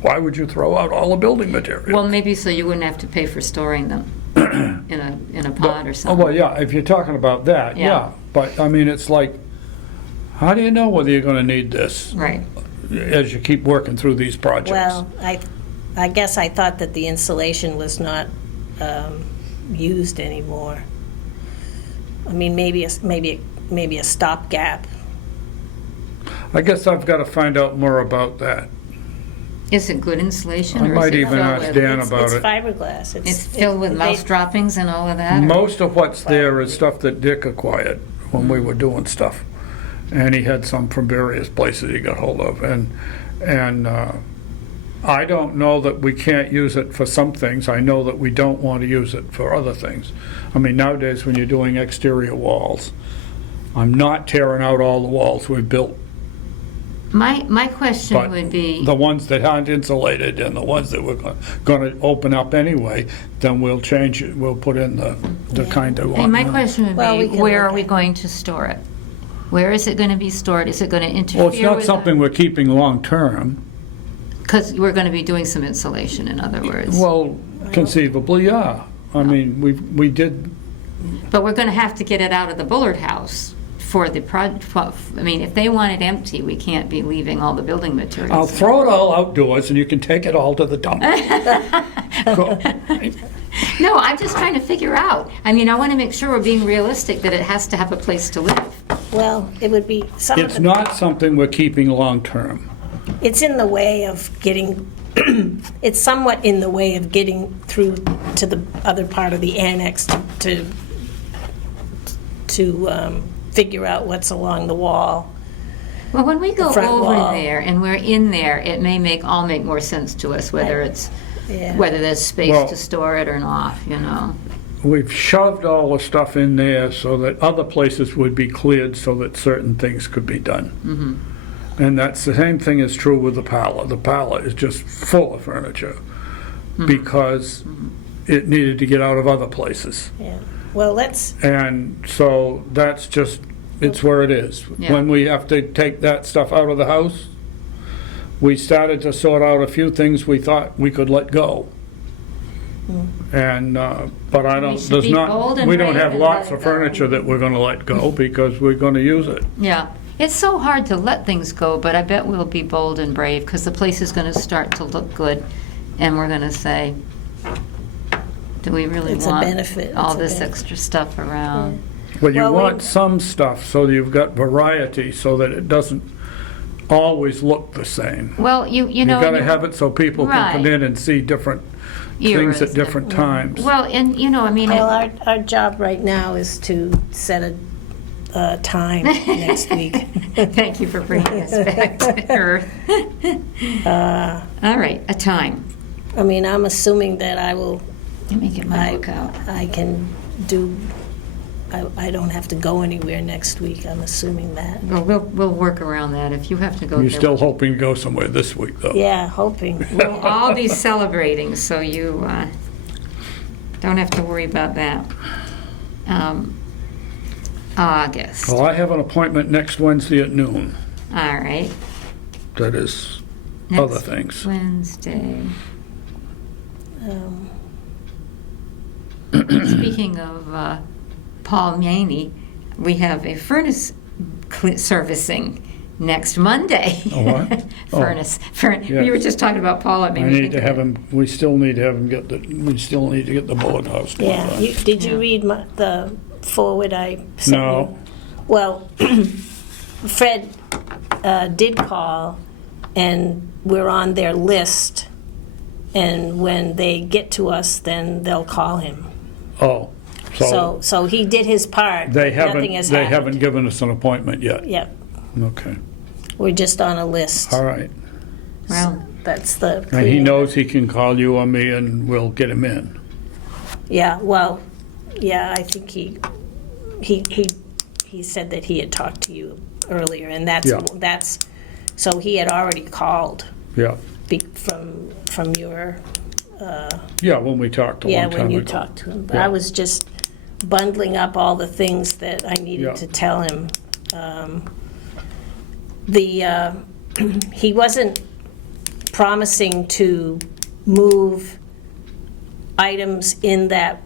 why would you throw out all the building materials? Well, maybe so you wouldn't have to pay for storing them in a pod or Oh, something. well, yeah, if you're talking about that, Yeah. yeah. But, I mean, it's like, how do you know whether you're gonna need this Right. as you keep working through these projects? Well, I guess I thought that the insulation was not used anymore. I mean, maybe a stopgap. I guess I've gotta find out more about that. Is it good insulation? I or is might it even filled ask with- Dan It's about it. fiberglass. It's filled with mouse droppings and all of that? or- Most of what's there is stuff that Dick acquired when we were doing stuff. And he had some from various places he got hold of. And I don't know that we can't use it for some things. I know that we don't want to use it for other things. I mean, nowadays, when you're doing exterior walls, I'm not tearing out all the walls we've built. My question But would be, the ones that aren't insulated and the ones that we're going to open up anyway, then we'll change it, we'll put in the kind of hey, one. my question would Well, we be, can where look are we at- going to store it? Where is it going to be stored? Is it going to interfere Well, with? it's not something we're keeping long-term. Because we're going to be doing some insulation, in other words. Well, conceivably, yeah. I mean, we did, But we're going to have to get it out of the Bullard house for the project. I mean, if they want it empty, we can't be leaving all the building materials. I'll throw it all outdoors and you can take it all to the dump. Cool. No, I'm just trying to figure out. I mean, I want to make sure we're being realistic that it has to have a place to live. Well, it would be some of It's the, not something we're keeping long-term. it's in the way of getting, it's somewhat in the way of getting through to the other part of the annex to figure out what's along the wall. Well, when we go front over wall. there and we're in there, it may all make more sense to us, whether it's, Yeah. whether there's space Well- to store it or not, you know? We've shoved all the stuff in there so that other places would be cleared so that certain things could be done. Mm-hmm. And that's the same thing is true with the parlor. The parlor is just full of furniture Mm-hmm. because it needed to get out of other places. Yeah. Well, let's, And so that's just, it's where it is. Yeah. When we have to take that stuff out of the house, we started to sort out a few things we thought we could let go. And, but I don't, should there's be bold not, and we don't brave have and lots let of it go. furniture that we're gonna let go because we're gonna use it. Yeah. It's so hard to let things go, but I bet we'll be bold and brave because the place is going to start to look good and we're going to say, do we really It's a want benefit. all It's a this benefit. extra stuff around? But you Well, we- want some stuff so you've got variety so that it doesn't always look the same. Well, you You know. gotta have it so people can come Right. in and see different things Eras at different and- times. Well, and you know, I mean, well, our job right now is to set a time next week. thank you for bringing us back to earth. All right, a time. I mean, I'm assuming that Let me get my book out. I can do, I don't have to go anywhere next week, I'm assuming that. Well, we'll work around that. If you have to go You're there, still hoping to go somewhere this week, though. Yeah, hoping. we'll all be celebrating, so you don't have to worry about that. August. Well, I have an appointment next Wednesday at noon. All right. That is other Next things. Wednesday. Um, Speaking of Paul Maney, we have a furnace servicing next Monday. A what? Oh. Furnace. Yeah. We were just talking about Paul. It made I me need think to of have it. him, we still need to have him get we still need to get the bullet house done. Yeah, did you Yeah. read the forward I sent you? No. Well, Fred did call, and we're on their list, and when they get to us, then they'll call him. Oh, So he did his part, they but nothing has haven't happened. given us an appointment yet. Yep, Okay, we're just on a list. all right. Well, That's the. And he knows he can call you or me and we'll get him in. Yeah, well, yeah, I think he said that he had talked to you earlier, and Yeah. that's, so he had already called Yeah, from your, yeah, when we talked a yeah, long time when you ago. talked to him. But Yeah. I was just bundling up all the things that I Yeah. needed to tell him. He wasn't promising to move items in that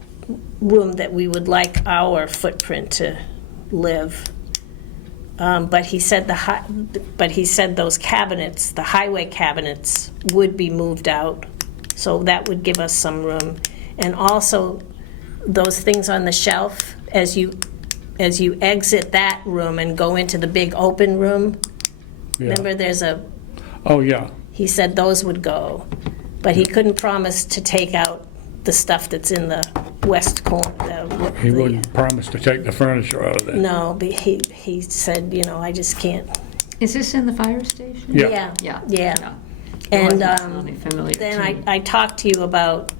room that we would like our footprint to live. But he said those cabinets, the highway cabinets, would be moved out, so that would give us some room. And also, those things on the shelf, as you exit that room and go into the big open room, Yeah. remember there's Oh, yeah. he said those would go, but he couldn't promise to take out the stuff that's in the west corner. He wouldn't promise to take the furniture out of there. No, but he said, I just can't. Is this in the fire station? Yeah. Yeah. Yeah. It And wasn't sounding familiar then to me. I talked to you about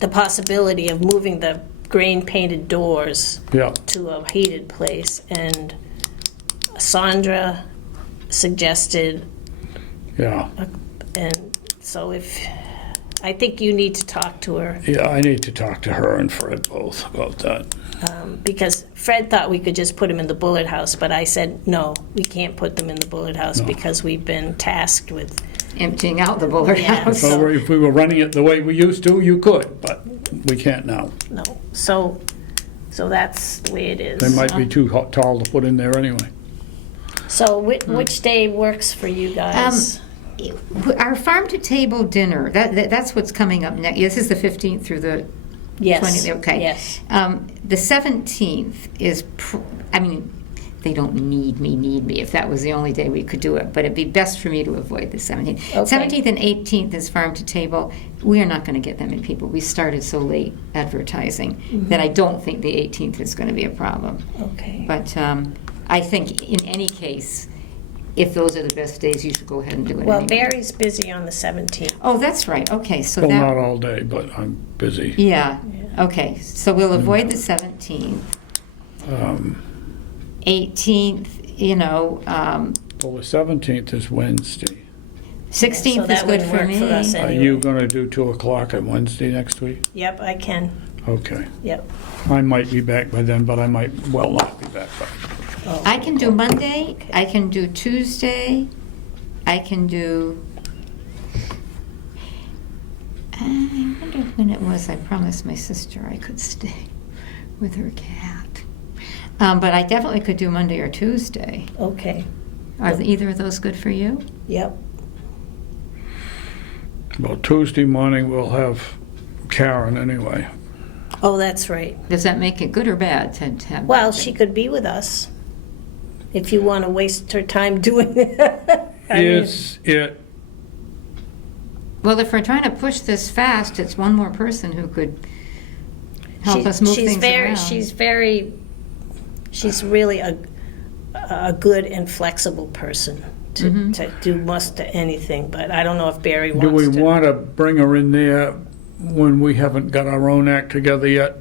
the possibility of moving the grain-painted doors Yeah, to a heated place, and Sandra suggested, yeah. and so I think you need to talk to her, Yeah, I need to talk to her and Fred both about that. because Fred thought we could just put them in the bullet house, but I said, no, we can't put them in the bullet house No. because we've been tasked with, Emptying out the bullet Yeah. house. So if we were running it the way we used to, you could, but we can't now. no, so that's the way it is. They might be too tall to put in there anyway. So which day works for you guys? Our farm-to-table dinner, that's what's coming up next. This is the 15th through the Yes. 20th, okay. Yes. The 17th is, they don't need me if that was the only day we could do it, but it'd be best for me to avoid the 17th. Okay. 17th and 18th is farm-to-table. We are not going to get that many people. We started so late advertising that I don't think the 18th is going to be a problem. Okay. But I think in any case, if those are the best days, you should go ahead and do it Well, anyway. Barry's busy on the 17th. Oh, that's right. Okay, so Well, that. not all day, but I'm busy. Yeah. Okay, so we'll avoid the 17th. 18th, Well, the 17th is Wednesday. 16th So is that good wouldn't for work me. for us Are anyway. you gonna do 2 o'clock on Wednesday next week? Yep, I can. Okay. Yep. I might be back by then, but I might well not be back by. Oh, I can do Monday, I can do Tuesday, I can do. I wonder when it was I promised my sister I could stay with her cat. But I definitely could do Monday or Tuesday. Okay. Are either of those good for you? Yep. Well, Tuesday morning we'll have Karen anyway. Oh, that's right. Does that make it good or bad to have? Well, that she day? could be with us if you want to waste her time doing it. I mean, Is it, Well, if we're trying to push this fast, it's one more person who could help us move things around. She's really a good and flexible person to do most anything, but I don't know if Barry wants do we to. want to bring her in there when we haven't got our own act together yet?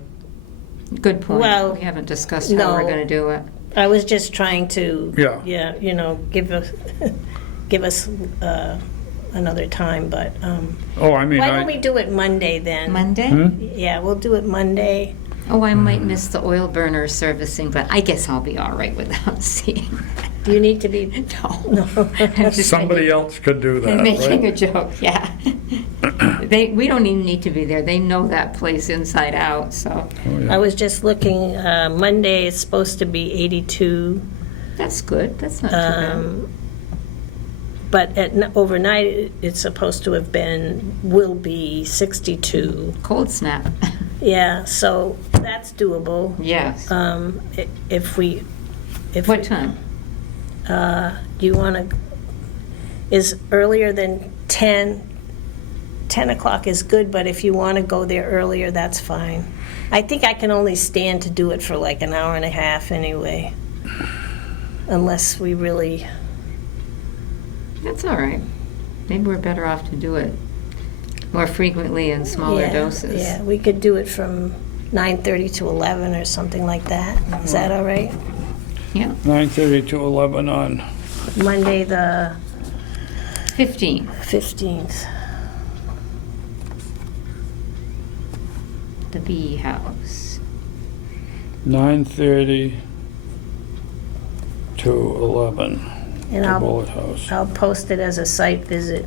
Good point. Well, We haven't discussed how we're no. going to do it. I was just trying to, Yeah. give us another time, but Oh, I mean, why don't we do it Monday then? Monday? Yeah, we'll do it Monday. Oh, I might miss the oil burner servicing, but I guess I'll be all right without seeing. Do you need to be? No. I'm just somebody else could do that, I'm making a right? joke, yeah. We don't even need to be there. They know that place inside out, so Oh, yeah. I was just looking, Monday is supposed to be 82, that's good. That's not too bad. but overnight it's supposed to have will be 62. Cold snap. Yeah, so that's doable. Yes. If we, What time? do you want to, is earlier than 10? 10 o'clock is good, but if you want to go there earlier, that's fine. I think I can only stand to do it for like an hour and a half anyway, unless we really, That's all right. Maybe we're better off to do it more frequently in smaller yeah, doses. yeah, we could do it from 9:30 to 11 or something like that. Is that all right? Yeah. 9:30 to 11 on, Monday, the 15. 15th. B house. 9:30 to 11, And the I'll, Bullet House. I'll post it as a site visit.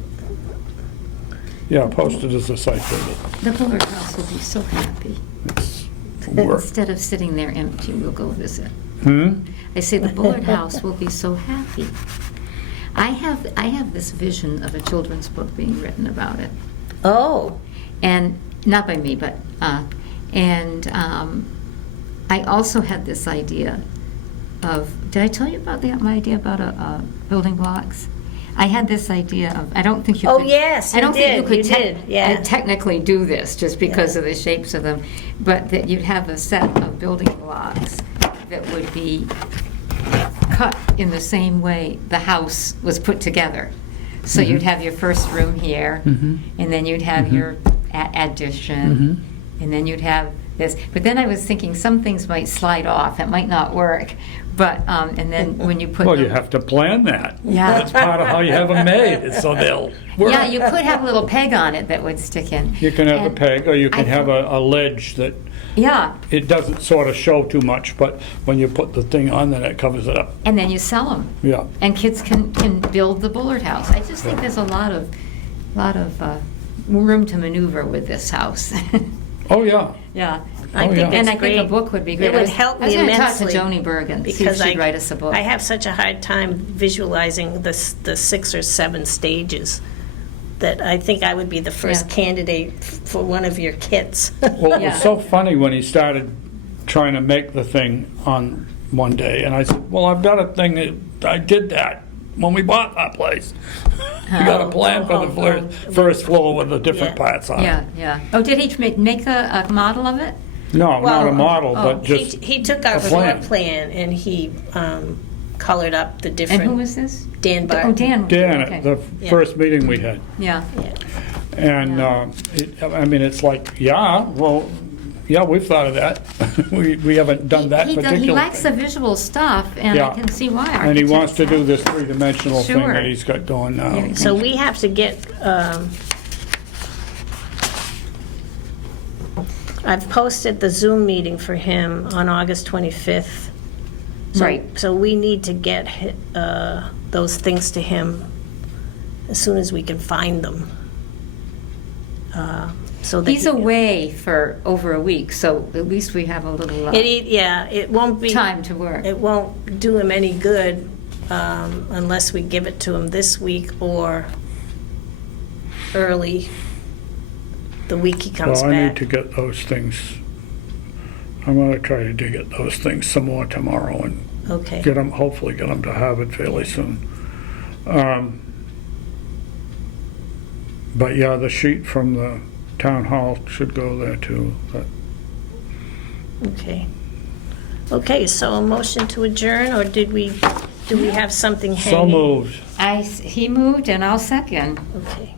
Yeah, posted as a site visit. The Bullard House will be so happy. It's work. Instead of sitting there empty, we'll go visit. Hmm? I say the Bullard House will be so happy. I have this vision of a children's book being written about it. Oh, And, not by me, but, I also had this idea of, did I tell you about my idea about building blocks? I had this idea of, I don't think you Oh, could. yes, I don't you think you did, could you did, yeah. technically do this, just because Yeah. of the shapes of them, but that you'd have a set of building blocks that would be cut in the same way the house was put together. So you'd have your first room here, Mhm. and then you'd have your addition, and then you'd have this. But then I was thinking some things might slide off, it might not work, but, and then when you put. Well, you them- have to plan that. Yeah. That's part of how you have them made, so they'll work. Yeah, you could have a little peg on it that would stick in. You can have a And peg, or you I can have thought- a ledge that, Yeah, it doesn't sort of show too much, but when you put the thing on, then it covers it up. and then you sell them. Yeah. And kids can build the Bullard House. I just think there's a lot of room to maneuver with this house. Oh, yeah. Yeah. I Oh, think yeah. it's And I think a great. book would be great. It would help me I was gonna talk immensely. to Joni Bergen, see if Because she'd write us a book. I have such a hard time visualizing the 6 or 7 stages that I think I would be the first Yeah. candidate for one of your kits. Well, it Yeah. was so funny when he started trying to make the thing on one day, and I said, well, I've got a thing, I did that when we bought that place. We got a plan for the first floor with the different Yeah. parts on it. Yeah, yeah. Oh, did he make a model of it? No, not Well, a model, oh, but just He took our a floor plan. plan and he colored up the different. And who was this? Dan Oh, Barton. Dan. Dan Okay. at the Yeah. first meeting we had. Yeah. Yeah. And, I mean, it's like, yeah, well, yeah, we've thought of that. We haven't done that He particular likes the thing. visual stuff, and Yeah. I can see why. And he wants to do Architects this three-dimensional thing Sure. that he's got going now. Yeah. So we have to get, I've posted the Zoom meeting for him on August 25th. So- Right. So we need to get those things to him as soon as we can find them. So that He's away for over a week, so at least we have a little Yeah, it won't be. time to work. It won't do him any good unless we give it to him this week or early the week he comes Well, I need back. to get those things, I'm gonna try to dig at those things some more tomorrow and Okay. hopefully get them to Harvard fairly soon. But yeah, the sheet from the town hall should go there too. But Okay. Okay, so a motion to adjourn, or do we have something hanging? so moved. He moved, and I'll second. Okay.